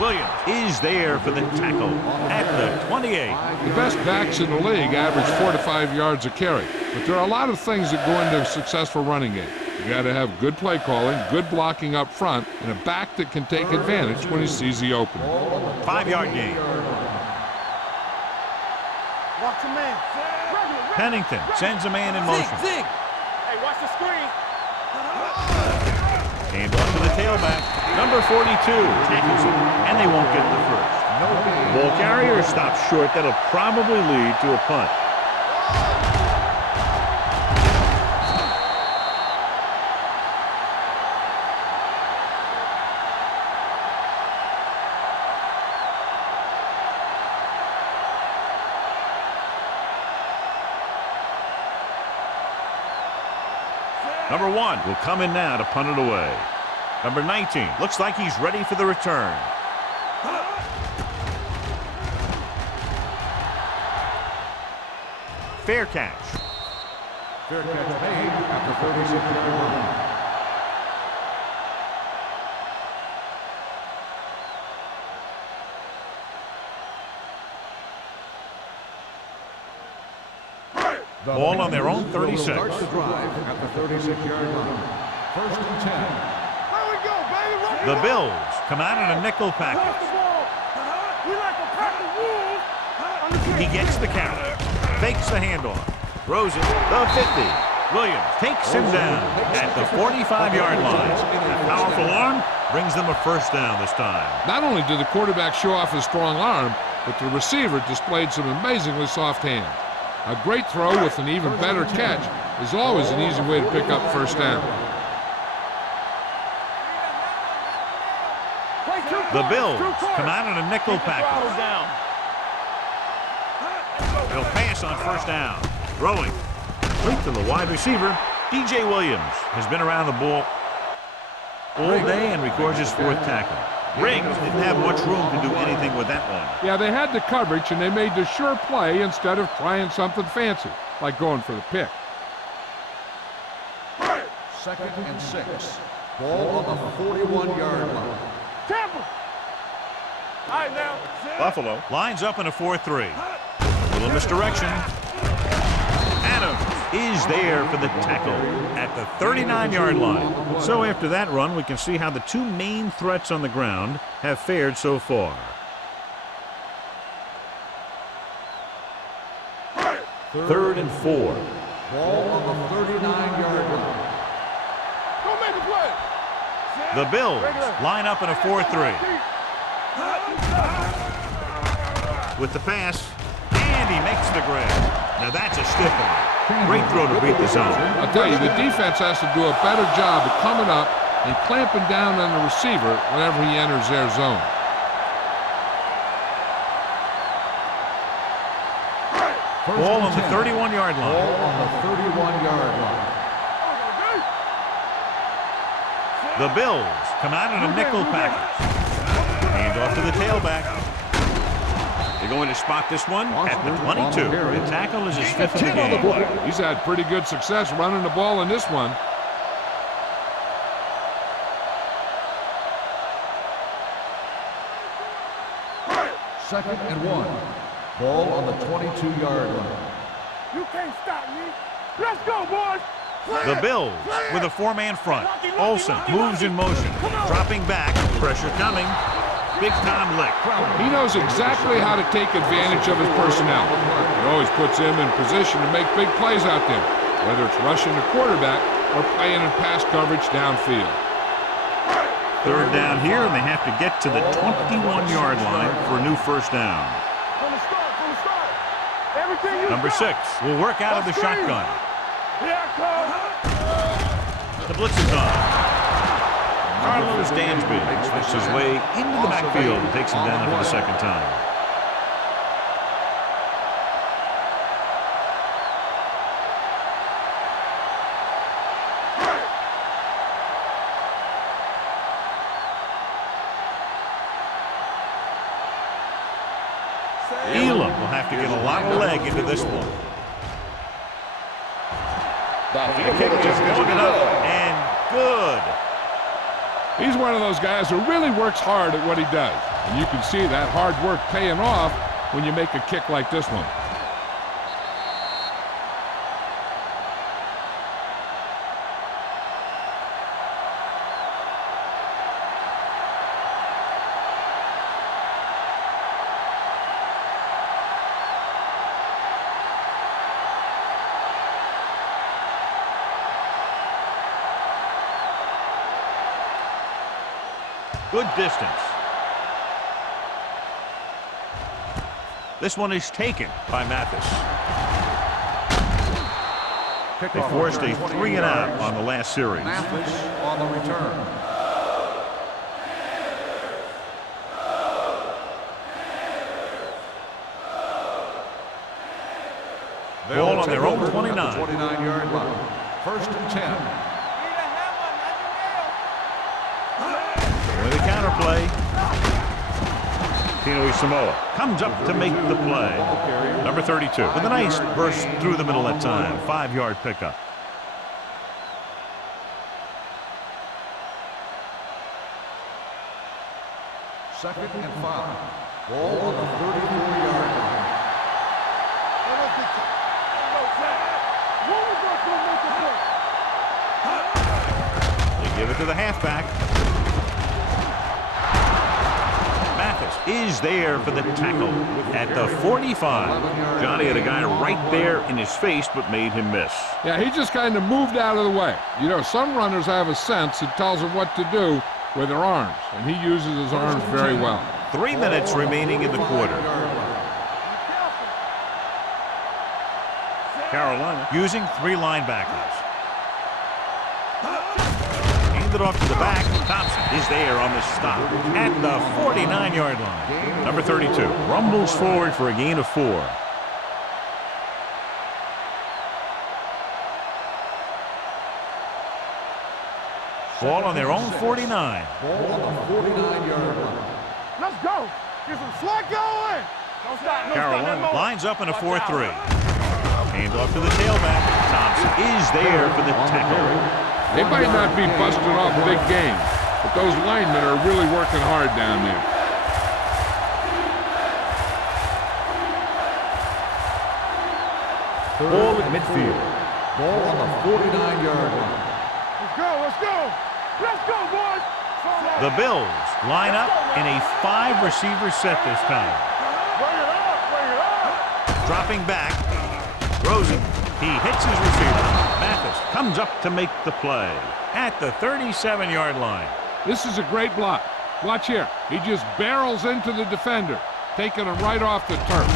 Williams is there for the tackle at the 28. The best backs in the league average 4 to 5 yards a carry, but there are a lot of things that go into a successful running game. You got to have good play calling, good blocking up front, and a back that can take advantage when he sees the opening. 5-yard gain. Watch a man. Pennington sends a man in motion. Zig. Hey, watch the screen. Hand off to the tailback. Number 42 tackles him, and they won't get the first. Ball carrier stops short. That'll probably lead to a punt. Number 1 will come in now to punt it away. Number 19 looks like he's ready for the return. Fair catch. Fair catch made at the 36-yard line. Ball on their own 36. Starts the drive at the 36-yard line. First and 10. Here we go, baby. The Bills come out in a nickel package. We like a pack of wolves. He gets the count. Fakes the handoff. Throws it. The 50. Williams takes him down at the 45-yard line. A powerful arm brings them a first down this time. Not only did the quarterback show off his strong arm, but the receiver displayed some amazingly soft hands. A great throw with an even better catch is always an easy way to pick up first down. The Bills come out in a nickel package. They'll pass on first down. Throwing. Right to the wide receiver. DJ Williams has been around the ball all day and records his fourth tackle. Riggs didn't have much room to do anything with that one. Yeah, they had the coverage, and they made the sure play instead of trying something fancy, like going for the pick. Second and 6. Ball on the 41-yard line. Tampa. All right, now. Buffalo lines up in a 4-3. Little misdirection. Adams is there for the tackle at the 39-yard line. So after that run, we can see how the two main threats on the ground have fared so far. Third and 4. Ball on the 39-yard line. Go make a play. The Bills line up in a 4-3. With the pass, and he makes the grab. Now that's a stiff one. Great throw to beat the zone. I'll tell you, the defense has to do a better job of coming up and clamping down on the receiver whenever he enters their zone. Ball on the 31-yard line. Ball on the 31-yard line. The Bills come out in a nickel package. Hand off to the tailback. They're going to spot this one at the 22. The tackle is his fifth in the game. He's had pretty good success running the ball in this one. Second and 1. Ball on the 22-yard line. You can't stop me. Let's go, boys. The Bills with a four-man front. Olsen moves in motion. Dropping back. Pressure coming. Big-time lick. He knows exactly how to take advantage of his personnel. He always puts him in position to make big plays out there, whether it's rushing the quarterback or playing in pass coverage downfield. Third down here, and they have to get to the 21-yard line for a new first down. From the start. Everything you Number 6 will work out of the shotgun. Here I come. The blitz is on. Carlos Dansby makes his way into the backfield and takes him down for the second time. Elam will have to get a lot of leg into this one. The kick is long enough and good. He's one of those guys who really works hard at what he does. And you can see that hard work paying off when you make a kick like this one. Good distance. This one is taken by Mathis. They forced a 3-and-out on the last series. Mathis on the return. Ball on their own 29. 29-yard line. First and 10. With a counter play. Tino Samoa comes up to make the play. Number 32 with a nice burst through the middle that time. 5-yard pickup. Second and 5. Ball on the 34-yard line. They give it to the halfback. Mathis is there for the tackle at the 45. Johnny had a guy right there in his face but made him miss. Yeah, he just kind of moved out of the way. You know, some runners have a sense that tells them what to do with their arms, and he uses his arms very well. 3 minutes remaining in the quarter. Carolina using 3 linebackers. Hand it off to the back. Thompson is there on the stop at the 49-yard line. Number 32 rumbles forward for a gain of 4. Ball on their own 49. Ball on the 49-yard line. Let's go. Get some slack going. Don't stop. No Carolina lines up in a 4-3. Hand off to the tailback. Thompson is there for the tackle. They might not be busting off big games, but those linemen are really working hard down there. Ball at midfield. Ball on the 49-yard line. Let's go. Let's go. Let's go, boys. The Bills line up in a 5-receiver set this time. Bring it up. Bring it up. Dropping back. Rosen. He hits his receiver. Mathis comes up to make the play at the 37-yard line. This is a great block. Watch here. He just barrels into the defender, taking him right off the turf.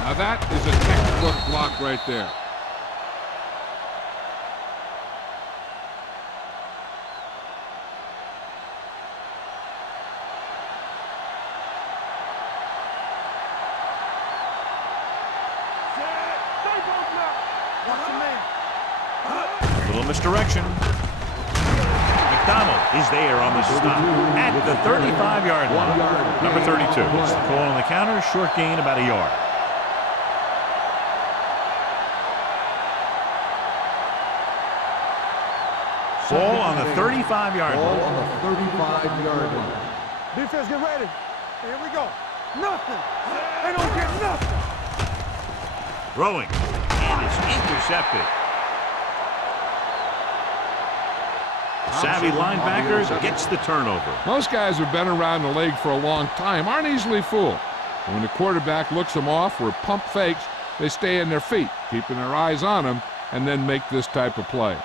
Now that is a textbook block right there. Misdirection. McDonald is there on the stop at the 35-yard line. Number 32 gets the call on the counter. Short gain, about a yard. Ball on the 35-yard line. Ball on the 35-yard line. Defense, get ready. Here we go. Nothing. They don't get nothing. Throwing. And it's intercepted. Savvy linebacker gets the turnover. Most guys have been around the league for a long time, aren't easily fooled. When the quarterback looks them off or pump fakes, they stay in their feet, keeping their eyes on them, and then make this type of play.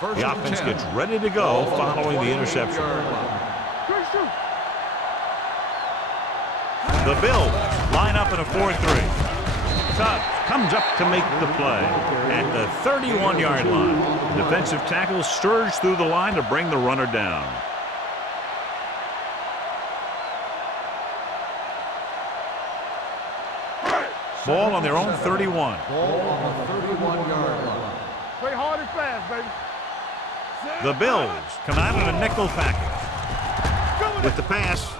The offense gets ready to go following the interception. The Bills line up in a 4-3. Tubbs comes up to make the play at the 31-yard line. Defensive tackle surge through the line to bring the runner down. Ball on their own 31. Ball on the 31-yard line. Play hard and fast, baby. The Bills come out in a nickel package with the pass,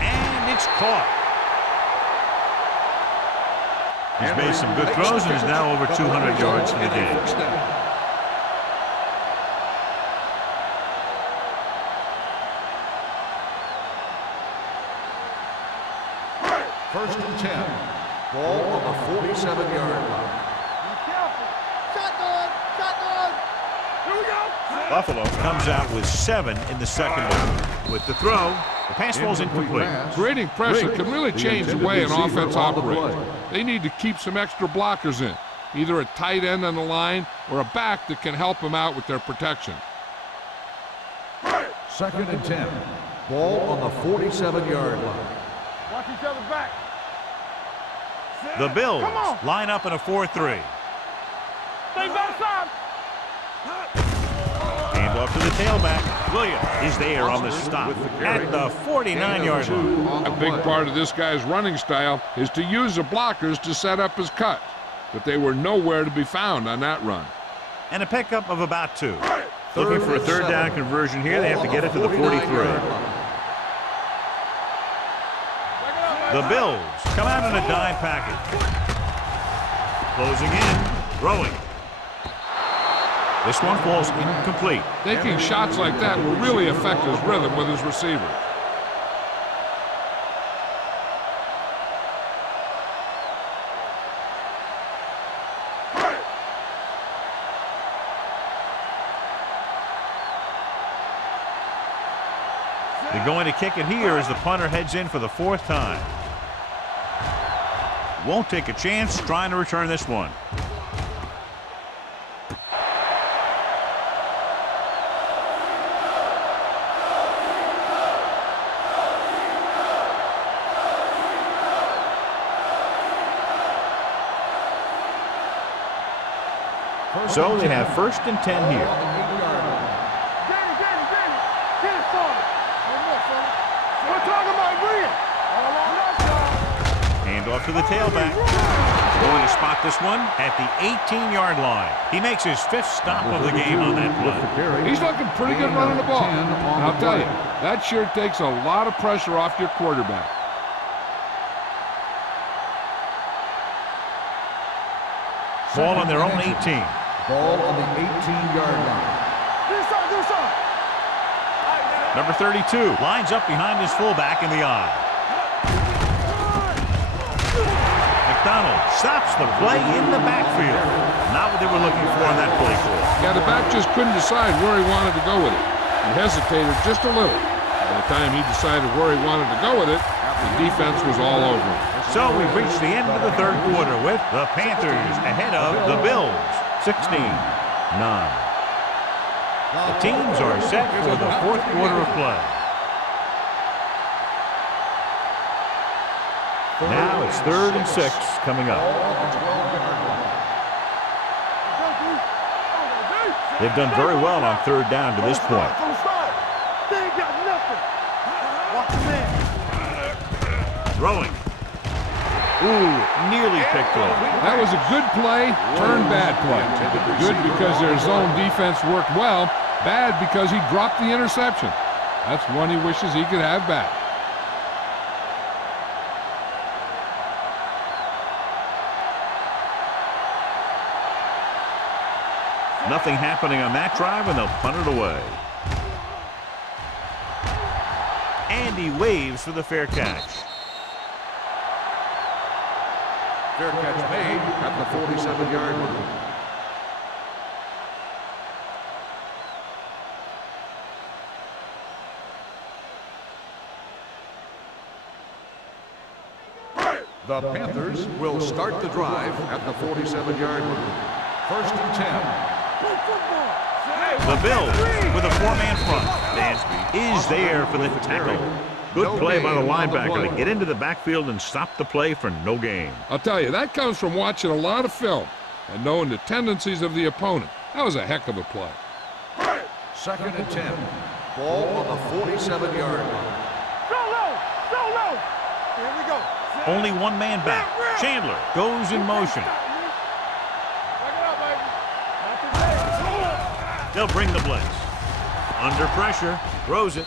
and it's caught. He's made some good throws and is now over 200 yards in the game. First and 10. Ball on the 47-yard line. Be careful. Shotgun. Shotgun. Here we go. Buffalo comes out with 7 in the second half. With the throw, the pass ball's incomplete. Creating pressure can really change the way an offense operates. They need to keep some extra blockers in, either a tight end on the line or a back that can help them out with their protection. Second and 10. Ball on the 47-yard line. Watch each other back. The Bills line up in a 4-3. Stay back side. Hand off to the tailback. Williams is there on the stop at the 49-yard line. A big part of this guy's running style is to use the blockers to set up his cut, but they were nowhere to be found on that run. And a pickup of about 2. Looking for a third down conversion here. They have to get it to the 43. The Bills come out in a dime package. Closing in, throwing. This one falls incomplete. Taking shots like that will really affect his rhythm with his receiver. They're going to kick it here as the punter heads in for the 4th time. Won't take a chance trying to return this one. So they have 1st and 10 here. Hand off to the tailback. Going to spot this one at the 18-yard line. He makes his 5th stop of the game on that play. He's looking pretty good running the ball. And I'll tell you, that sure takes a lot of pressure off your quarterback. Ball on their own 18. Ball on the 18-yard line. Number 32 lines up behind his fullback in the eye. McDonald stops the play in the backfield. Not what they were looking for on that play call. Yeah, the back just couldn't decide where he wanted to go with it. He hesitated just a little. By the time he decided where he wanted to go with it, the defense was all over him. So we've reached the end of the 3rd quarter with the Panthers ahead of the Bills, 16-9. The teams are set for the 4th quarter of play. Now it's 3rd and 6 coming up. They've done very well on 3rd down to this point. Throwing. Ooh, nearly picked off. That was a good play, turned bad play. Good because their zone defense worked well, bad because he dropped the interception. That's one he wishes he could have back. Nothing happening on that drive, and they'll punt it away. And he waves for the fair catch. Fair catch made at the 47-yard line. The Panthers will start the drive at the 47-yard line. 1st and 10. The Bills with a 4-man front. Dansby is there for the tackle. Good play by the linebacker to get into the backfield and stop the play for no gain. I'll tell you, that comes from watching a lot of film and knowing the tendencies of the opponent. That was a heck of a play. 2nd and 10. Ball on the 47-yard line. Go low. Here we go. Only one man back. Chandler goes in motion. They'll bring the blitz. Under pressure, throws it.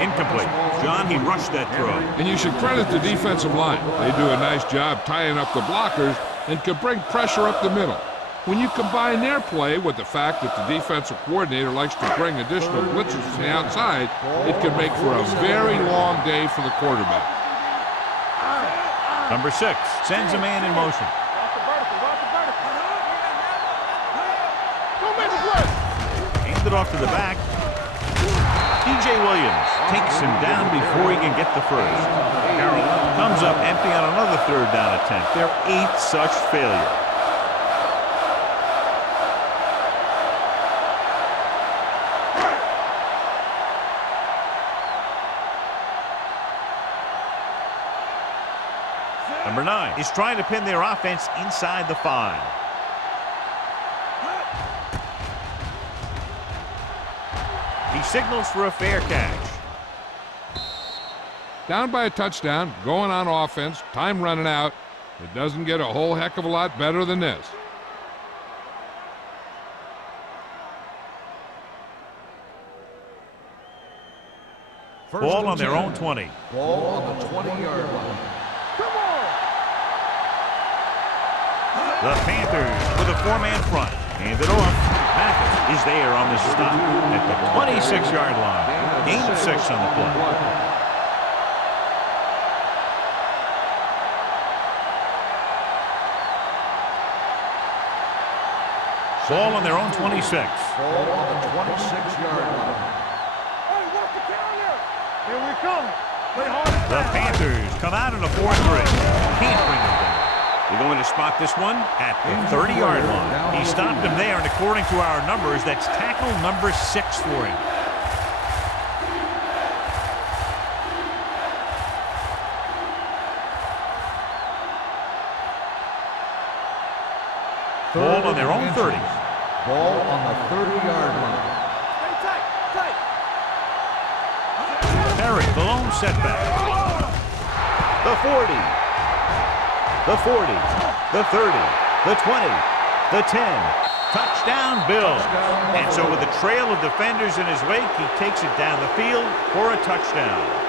Incomplete. John, he rushed that throw. And you should credit the defensive line. They do a nice job tying up the blockers and can bring pressure up the middle. When you combine their play with the fact that the defensive coordinator likes to bring additional blitzers from the outside, it can make for a very long day for the quarterback. Number 6 sends a man in motion. Handed off to the back. TJ Williams takes him down before he can get the first. Carroll comes up empty on another 3rd down attempt. Their 8th such failure. Number 9 is trying to pin their offense inside the 5. He signals for a fair catch. Down by a touchdown, going on offense, time running out. It doesn't get a whole heck of a lot better than this. Ball on their own 20. Ball on the 20-yard line. Come on! The Panthers with a 4-man front. Hand it off. Mathis is there on the stop at the 26-yard line. Gain of 6 on the play. Ball on their own 26. Ball on the 26-yard line. Hey, work the counter! Here we come. Play hard. The Panthers come out in a 4-3. Can't bring them down. They're going to spot this one at the 30-yard line. He stopped him there, and according to our numbers, that's tackle number 6 for him. Ball on their own 30. Ball on the 30-yard line. Stay tight, tight. Perry, the lone setback. The 40, the 40, the 30, the 20, the 10. Touchdown, Bills. And so with a trail of defenders in his wake, he takes it down the field for a touchdown.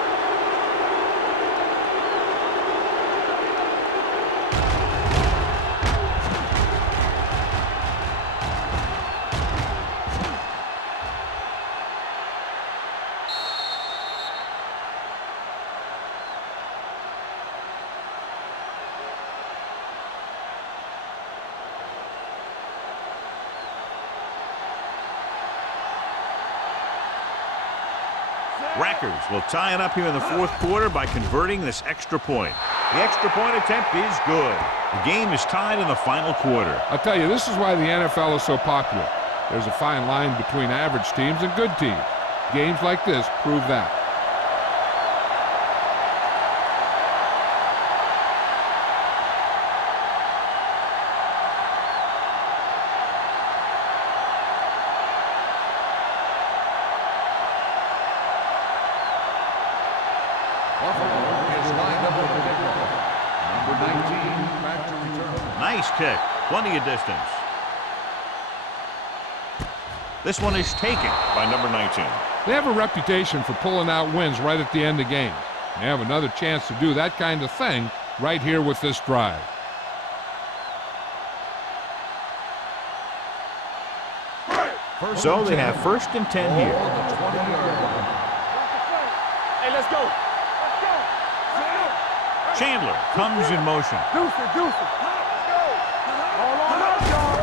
Rackers will tie it up here in the 4th quarter by converting this extra point. The extra point attempt is good. The game is tied in the final quarter. I'll tell you, this is why the NFL is so popular. There's a fine line between average teams and good teams. Games like this prove that. Nice kick. Plenty of distance. This one is taken by number 19. They have a reputation for pulling out wins right at the end of games. They have another chance to do that kind of thing right here with this drive. So they have 1st and 10 here. Hey, let's go. Let's go. Chandler comes in motion. Deuce it, deuce it. Let's go. All on up, y'all.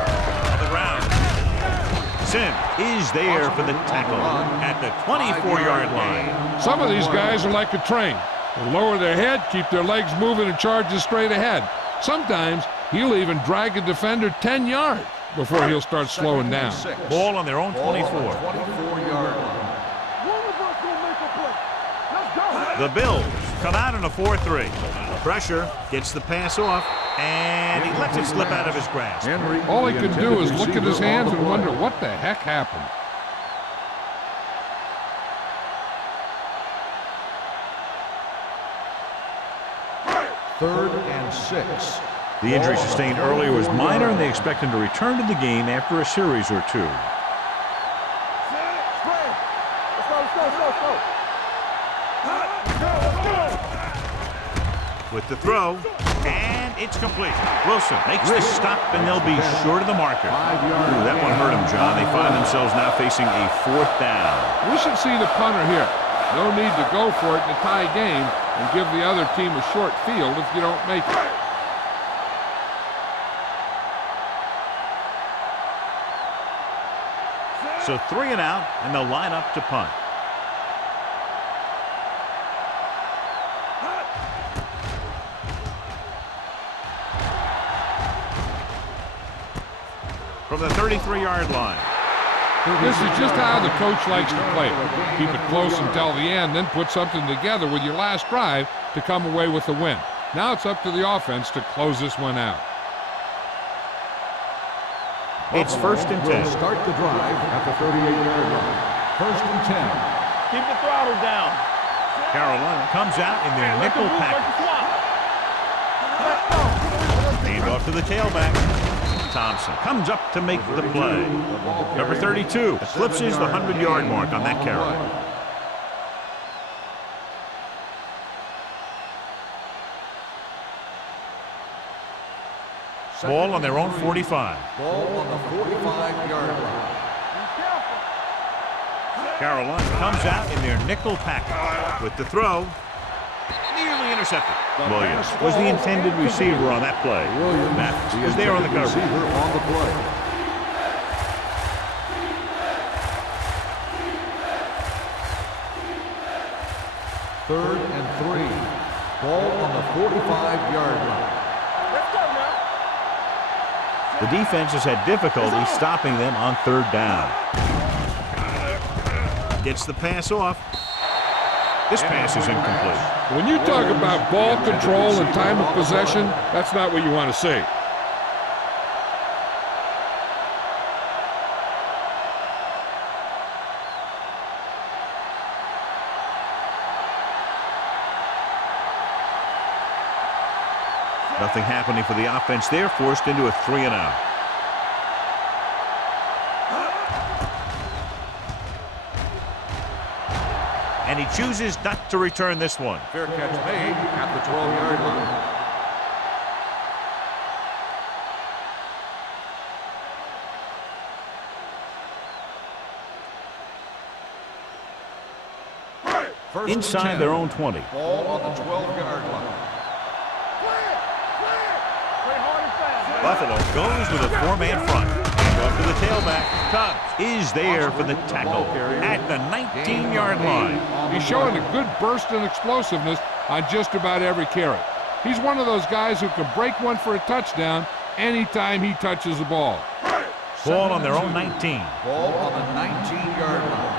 On the ground. Sim is there for the tackle at the 24-yard line. Some of these guys are like a train. They lower their head, keep their legs moving, and charge straight ahead. Sometimes he'll even drag a defender 10 yards before he'll start slowing down. Ball on their own 24. 24-yard line. One of us gonna make a play. Let's go. The Bills come out in a 4-3. Pressure gets the pass off, and he lets it slip out of his grasp. All he can do is look at his hands and wonder what the heck happened. Third and 6. The injury sustained earlier was minor, and they expect him to return to the game after a series or two. With the throw, and it's complete. Wilson makes the stop, and they'll be short of the marker. Ooh, that one hurt him, John. They find themselves now facing a 4th down. We should see the punter here. No need to go for it in a tie game and give the other team a short field if you don't make it. So 3 and out, and they'll line up to punt. From the 33-yard line. This is just how the coach likes to play it. Keep it close until the end, then put something together with your last drive to come away with the win. Now it's up to the offense to close this one out. It's 1st and 10. Start the drive at the 38-yard line. 1st and 10. Keep the throttle down. Carolina comes out in their nickel package. Hand off to the tailback. Thompson comes up to make the play. Number 32 eclipses the 100-yard mark on that carry. Ball on their own 45. Ball on the 45-yard line. Carolina comes out in their nickel package with the throw. Nearly intercepted. Williams was the intended receiver on that play. Mathis was there on the coverage. Receiver on the play. Third and 3. Ball on the 45-yard line. Let's go now. The defense has had difficulty stopping them on third down. Gets the pass off. This pass is incomplete. When you talk about ball control and time of possession, that's not what you want to see. Nothing happening for the offense there, forced into a 3-and-out. And he chooses not to return this one. Fair catch made at the 12-yard line. First Inside their own 20. Ball on the 12-yard line. Buffalo goes with a 4-man front. Off to the tailback. Tubbs is there for the tackle at the 19-yard line. He's showing a good burst and explosiveness on just about every carry. He's one of those guys who can break one for a touchdown anytime he touches the ball. Ball on their own 19. Ball on the 19-yard line.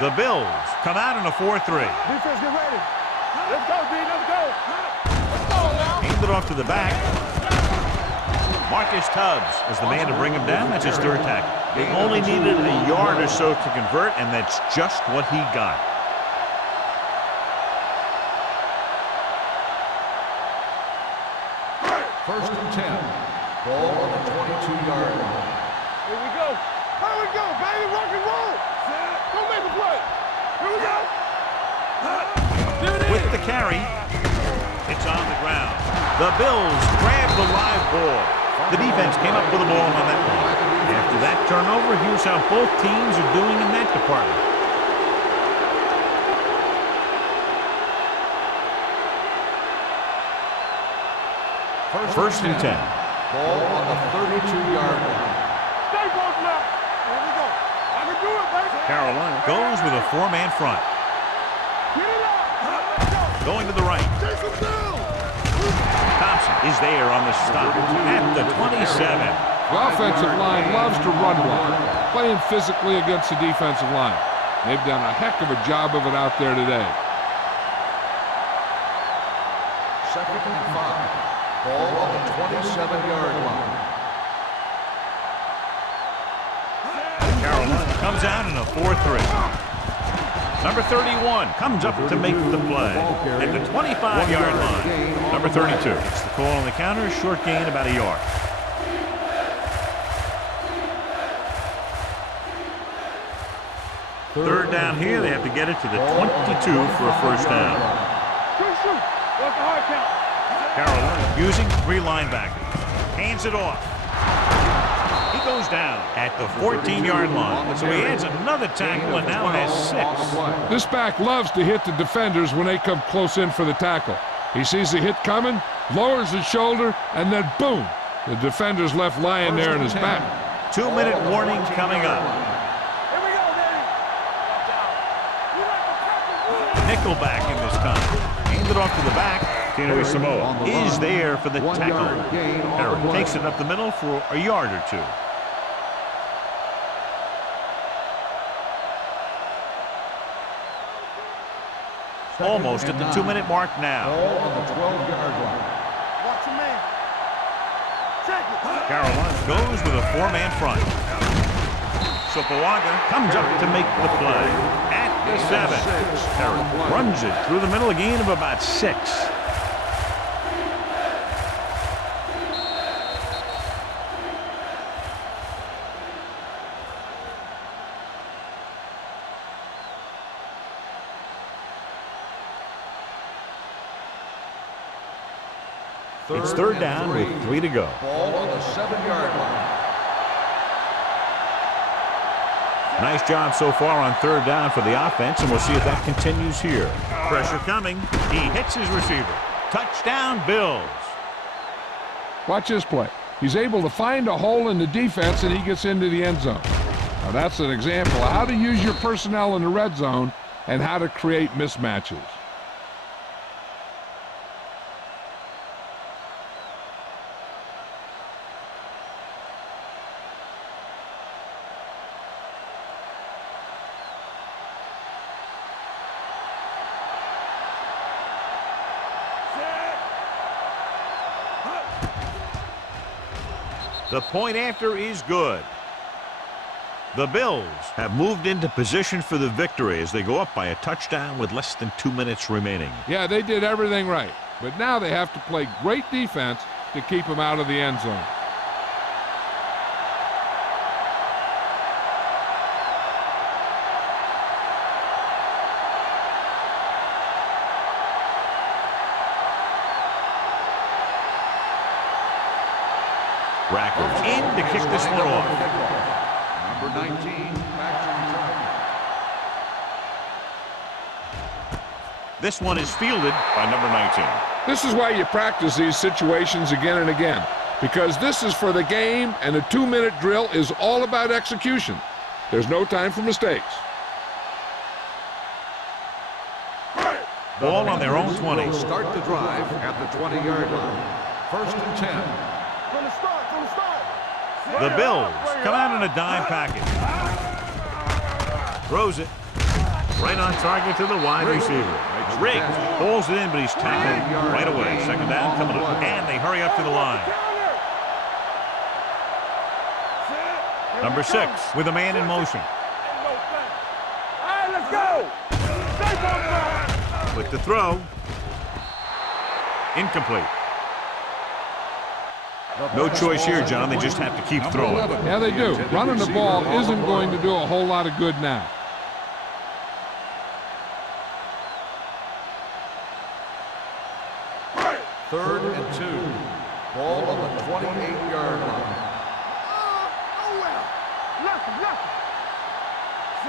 The Bills come out in a 4-3. Defense, get ready. Let's go, D. Let's go. Let's go now. Hand it off to the back. Marcus Tubbs is the man to bring him down. That's his third tackle. They only needed a yard or so to convert, and that's just what he got. First and 10. Ball on the 22-yard line. Here we go. Here we go, baby. Rock and roll. Go make a play. Here we go. With the carry, it's on the ground. The Bills grab the live ball. The defense came up with the ball on that one. After that turnover, here's how both teams are doing in that department. First and 10. Ball on the 32-yard line. Stay close now. Here we go. I can do it, baby. Carolina goes with a 4-man front. Get it up. Going to the right. Take him down. Thompson is there on the stop at the 27. The offensive line loves to run block, playing physically against the defensive line. They've done a heck of a job of it out there today. Second and 5. Ball on the 27-yard line. Carolina comes out in a 4-3. Number 31 comes up to make the play at the 25-yard line. Number 32 gets the call on the counter, short gain about a yard. Third down here, they have to get it to the 22 for a first down. Shoot. What's the hard count? Carolina using 3 linebackers. Hands it off. He goes down at the 14-yard line. So he adds another tackle and now has 6. This back loves to hit the defenders when they come close in for the tackle. He sees the hit coming, lowers his shoulder, and then boom, the defender's left lying there in his back. 2-minute warning coming up. Here we go, Daddy. You like the Nickelback in this time. Hand it off to the back. Tino Samoa is there for the tackle. Perry takes it up the middle for a yard or 2. Almost at the 2-minute mark now. Ball on the 12-yard line. Watch your man. Check it. Carolina goes with a 4-man front. Sopoaga comes up to make the play at the 7. Perry runs it through the middle, a gain of about 6. Third It's 3rd and down with 3 to go. Ball on the 7-yard line. Nice job so far on 3rd down for the offense, and we'll see if that continues here. Pressure coming. He hits his receiver. Touchdown, Bills. Watch this play. He's able to find a hole in the defense, and he gets into the end zone. Now, that's an example of how to use your personnel in the red zone and how to create mismatches. The point after is good. The Bills have moved into position for the victory as they go up by a touchdown with less than 2 minutes remaining. Yeah, they did everything right. But now they have to play great defense to keep them out of the end zone. Rackers in to kick this one off. Number 19, back to return. This one is fielded by number 19. This is why you practice these situations again and again, because this is for the game, and a 2-minute drill is all about execution. There's no time for mistakes. Ball on their own 20. Will start the drive at the 20-yard line. 1st and 10. From the start, from the start. The Bills come out in a dime package. Throws it. Right on target to the wide receiver. Riggs pulls it in, but he's tackled right away. 2nd down coming up. And they hurry up to the line. Number 6 with a man in motion. All right, let's go. With the throw. Incomplete. No choice here, John. They just have to keep throwing. Yeah, they do. Running the ball isn't going to do a whole lot of good now. Third and 2. Ball on the 28-yard line.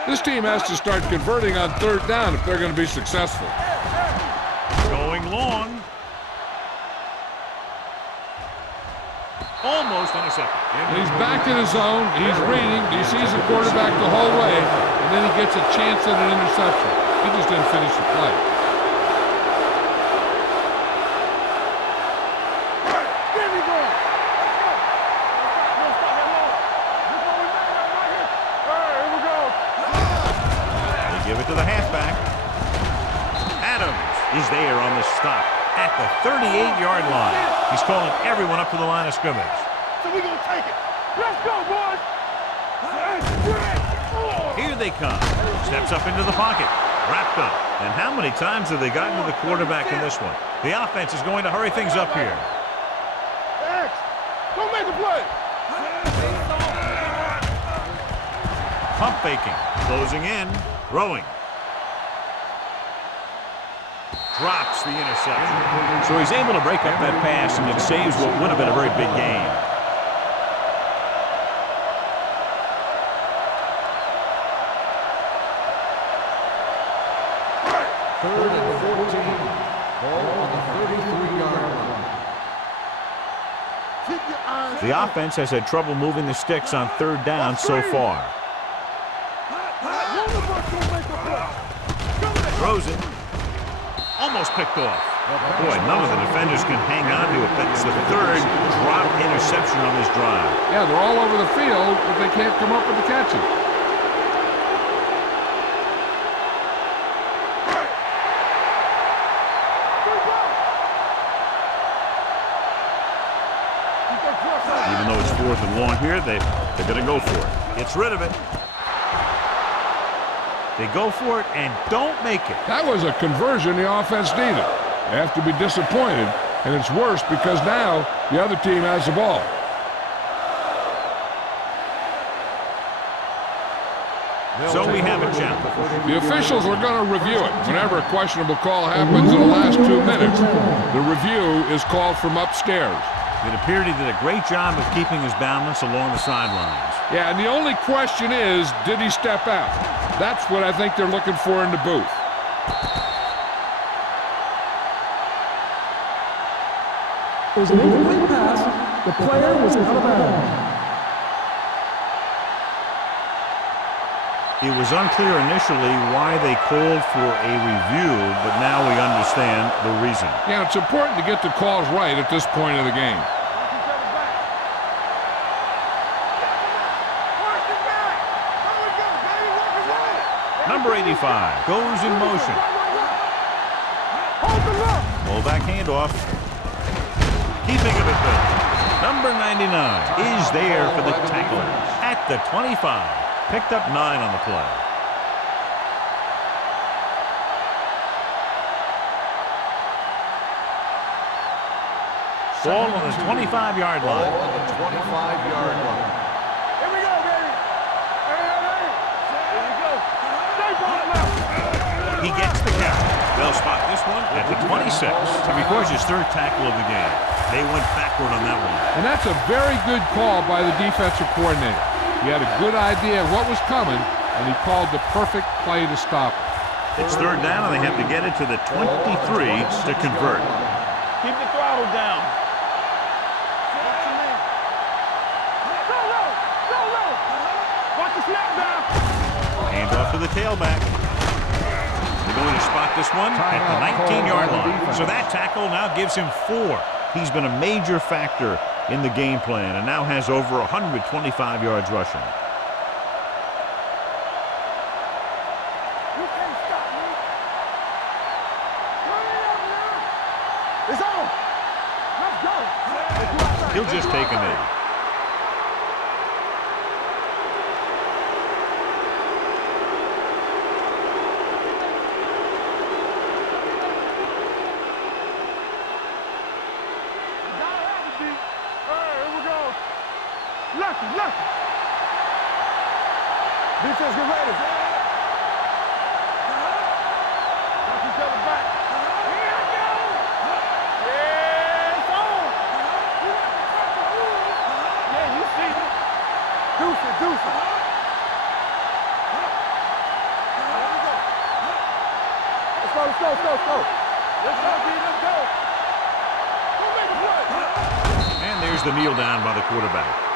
This team has to start converting on 3rd down if they're going to be successful. Going long. Almost intercepted. He's back in his zone. He's reading. He sees the quarterback the whole way, and then he gets a chance at an interception. He just didn't finish the play. They give it to the halfback. Adams is there on the stop at the 38-yard line. He's calling everyone up to the line of scrimmage. So we gonna take it. Let's go, boys. Here they come. Steps up into the pocket. Wrapped up. And how many times have they gotten to the quarterback in this one? The offense is going to hurry things up here. X, go make a play. Pump faking. Closing in. Throwing. Drops the interception. So he's able to break up that pass, and it saves what would have been a very big game. Third and 14. Ball on the 33-yard line. The offense has had trouble moving the sticks on 3rd down so far. Throws it. Almost picked off. Boy, none of the defenders can hang on to it. That's the 3rd drop interception on this drive. Yeah, they're all over the field, but they can't come up with the catches. Even though it's 4th and long here, they're going to go for it. Gets rid of it. They go for it and don't make it. That was a conversion the offense needed. They have to be disappointed, and it's worse because now the other team has the ball. So we have a challenge. The officials are going to review it. Whenever a questionable call happens in the last 2 minutes, the review is called from upstairs. It appeared he did a great job of keeping his balance along the sidelines. Yeah, and the only question is, did he step out? That's what I think they're looking for in the booth. It was an incomplete pass. The player was out of bounds. It was unclear initially why they called for a review, but now we understand the reason. Yeah, it's important to get the calls right at this point of the game. Number 85 goes in motion. Fullback handoff. Keeping it at the number 99 is there for the tackle at the 25. Picked up 9 on the play. Ball on the 25-yard line. Ball on the 25-yard line. Here we go, baby. Here we go. Stay ball left. He gets the carry. They'll spot this one at the 26. To record his third tackle of the game. They went backward on that one. And that's a very good call by the defensive coordinator. He had a good idea of what was coming, and he called the perfect play to stop it. It's third down, and they have to get it to the 23 to convert. Keep the throttle down. Go low. Go low. Watch the snap down. Hand off to the tailback. They're going to spot this one at the 19-yard line. So that tackle now gives him 4. He's been a major factor in the game plan and now has over 125 yards rushing. You can't stop me. Hurry up now. It's on. Let's go. He'll just take a knee. Lucky. Defense, get ready. Knock each other back. Here we go. Yeah, it's on. Yeah, you see it. Deuce it. Let's go. Let's go. Go make a play. And there's the kneel down by the quarterback.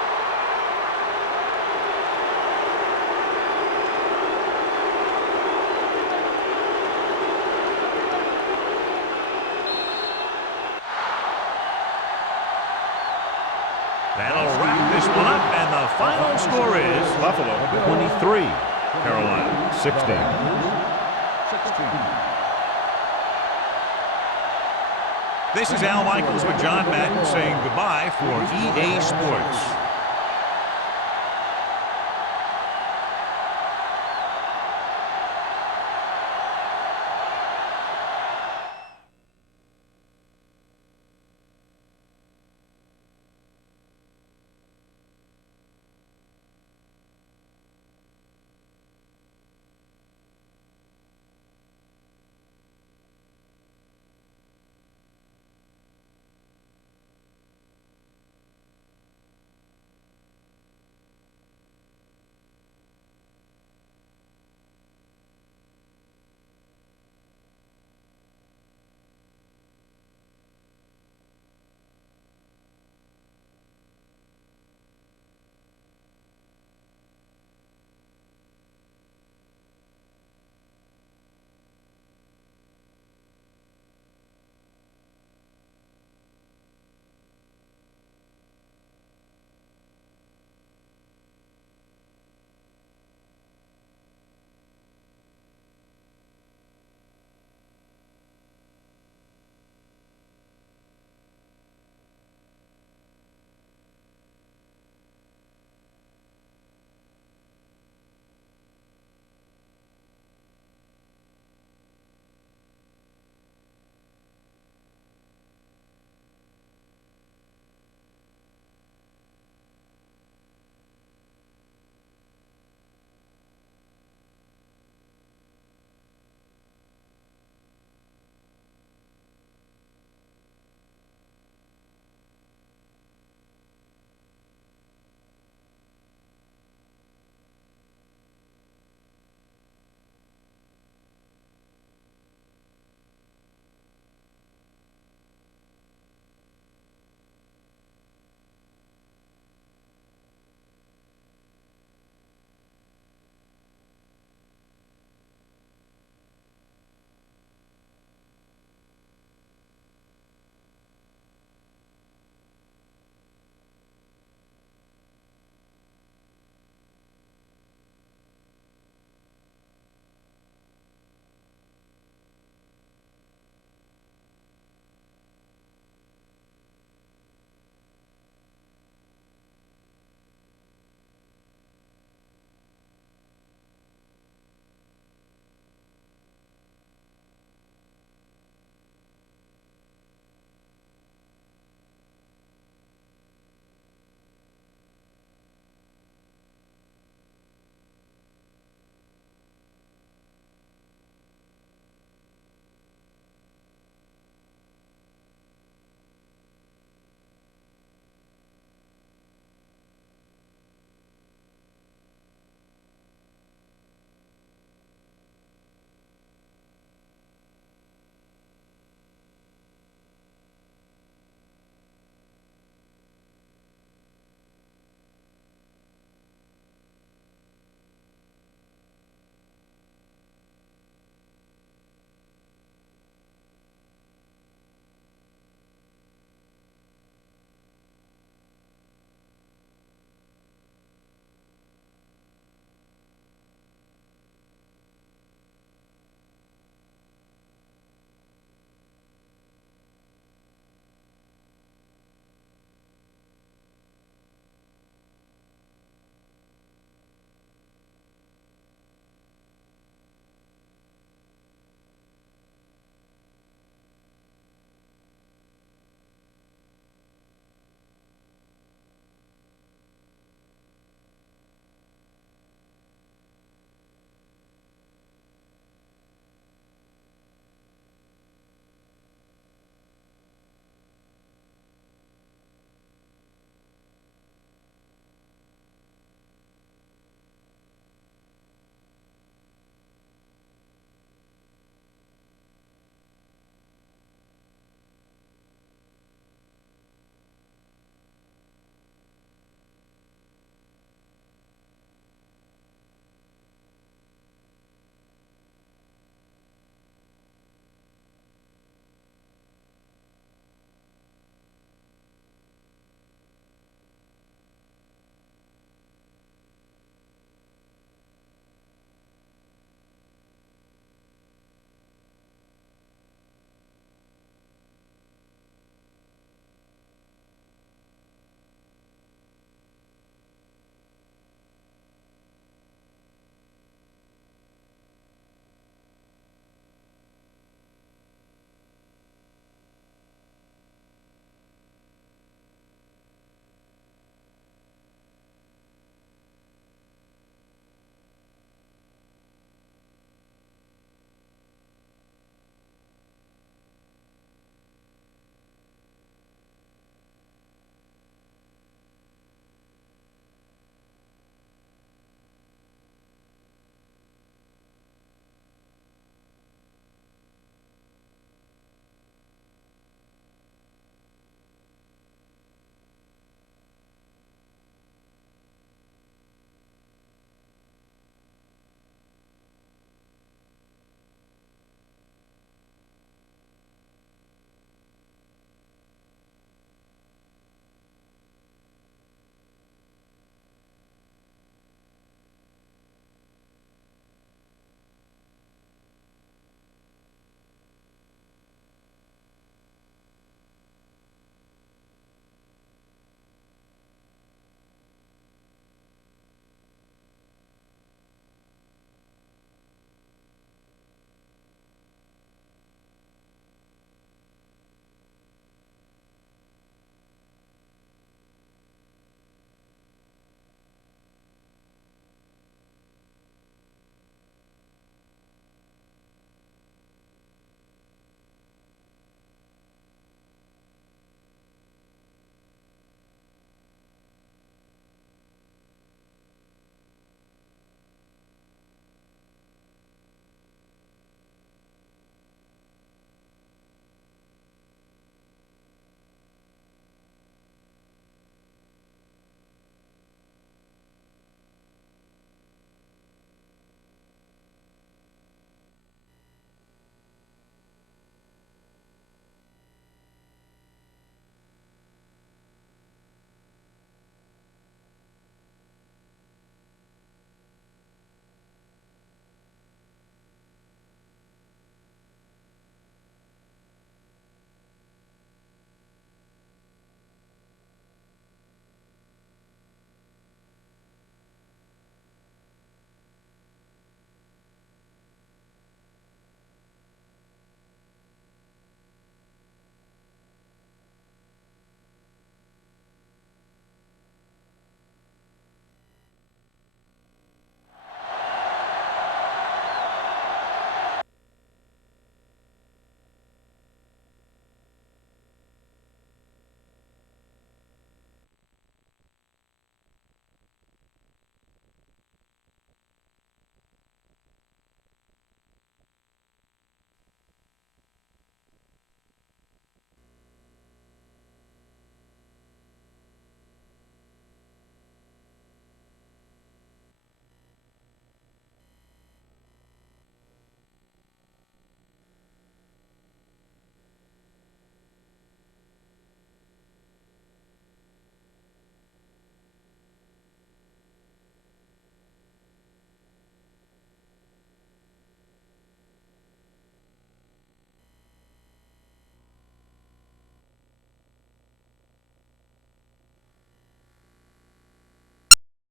That'll wrap this one up, and the final score is Buffalo 23, Carolina 16. This is Al Michaels with John Madden saying goodbye for EA Sports.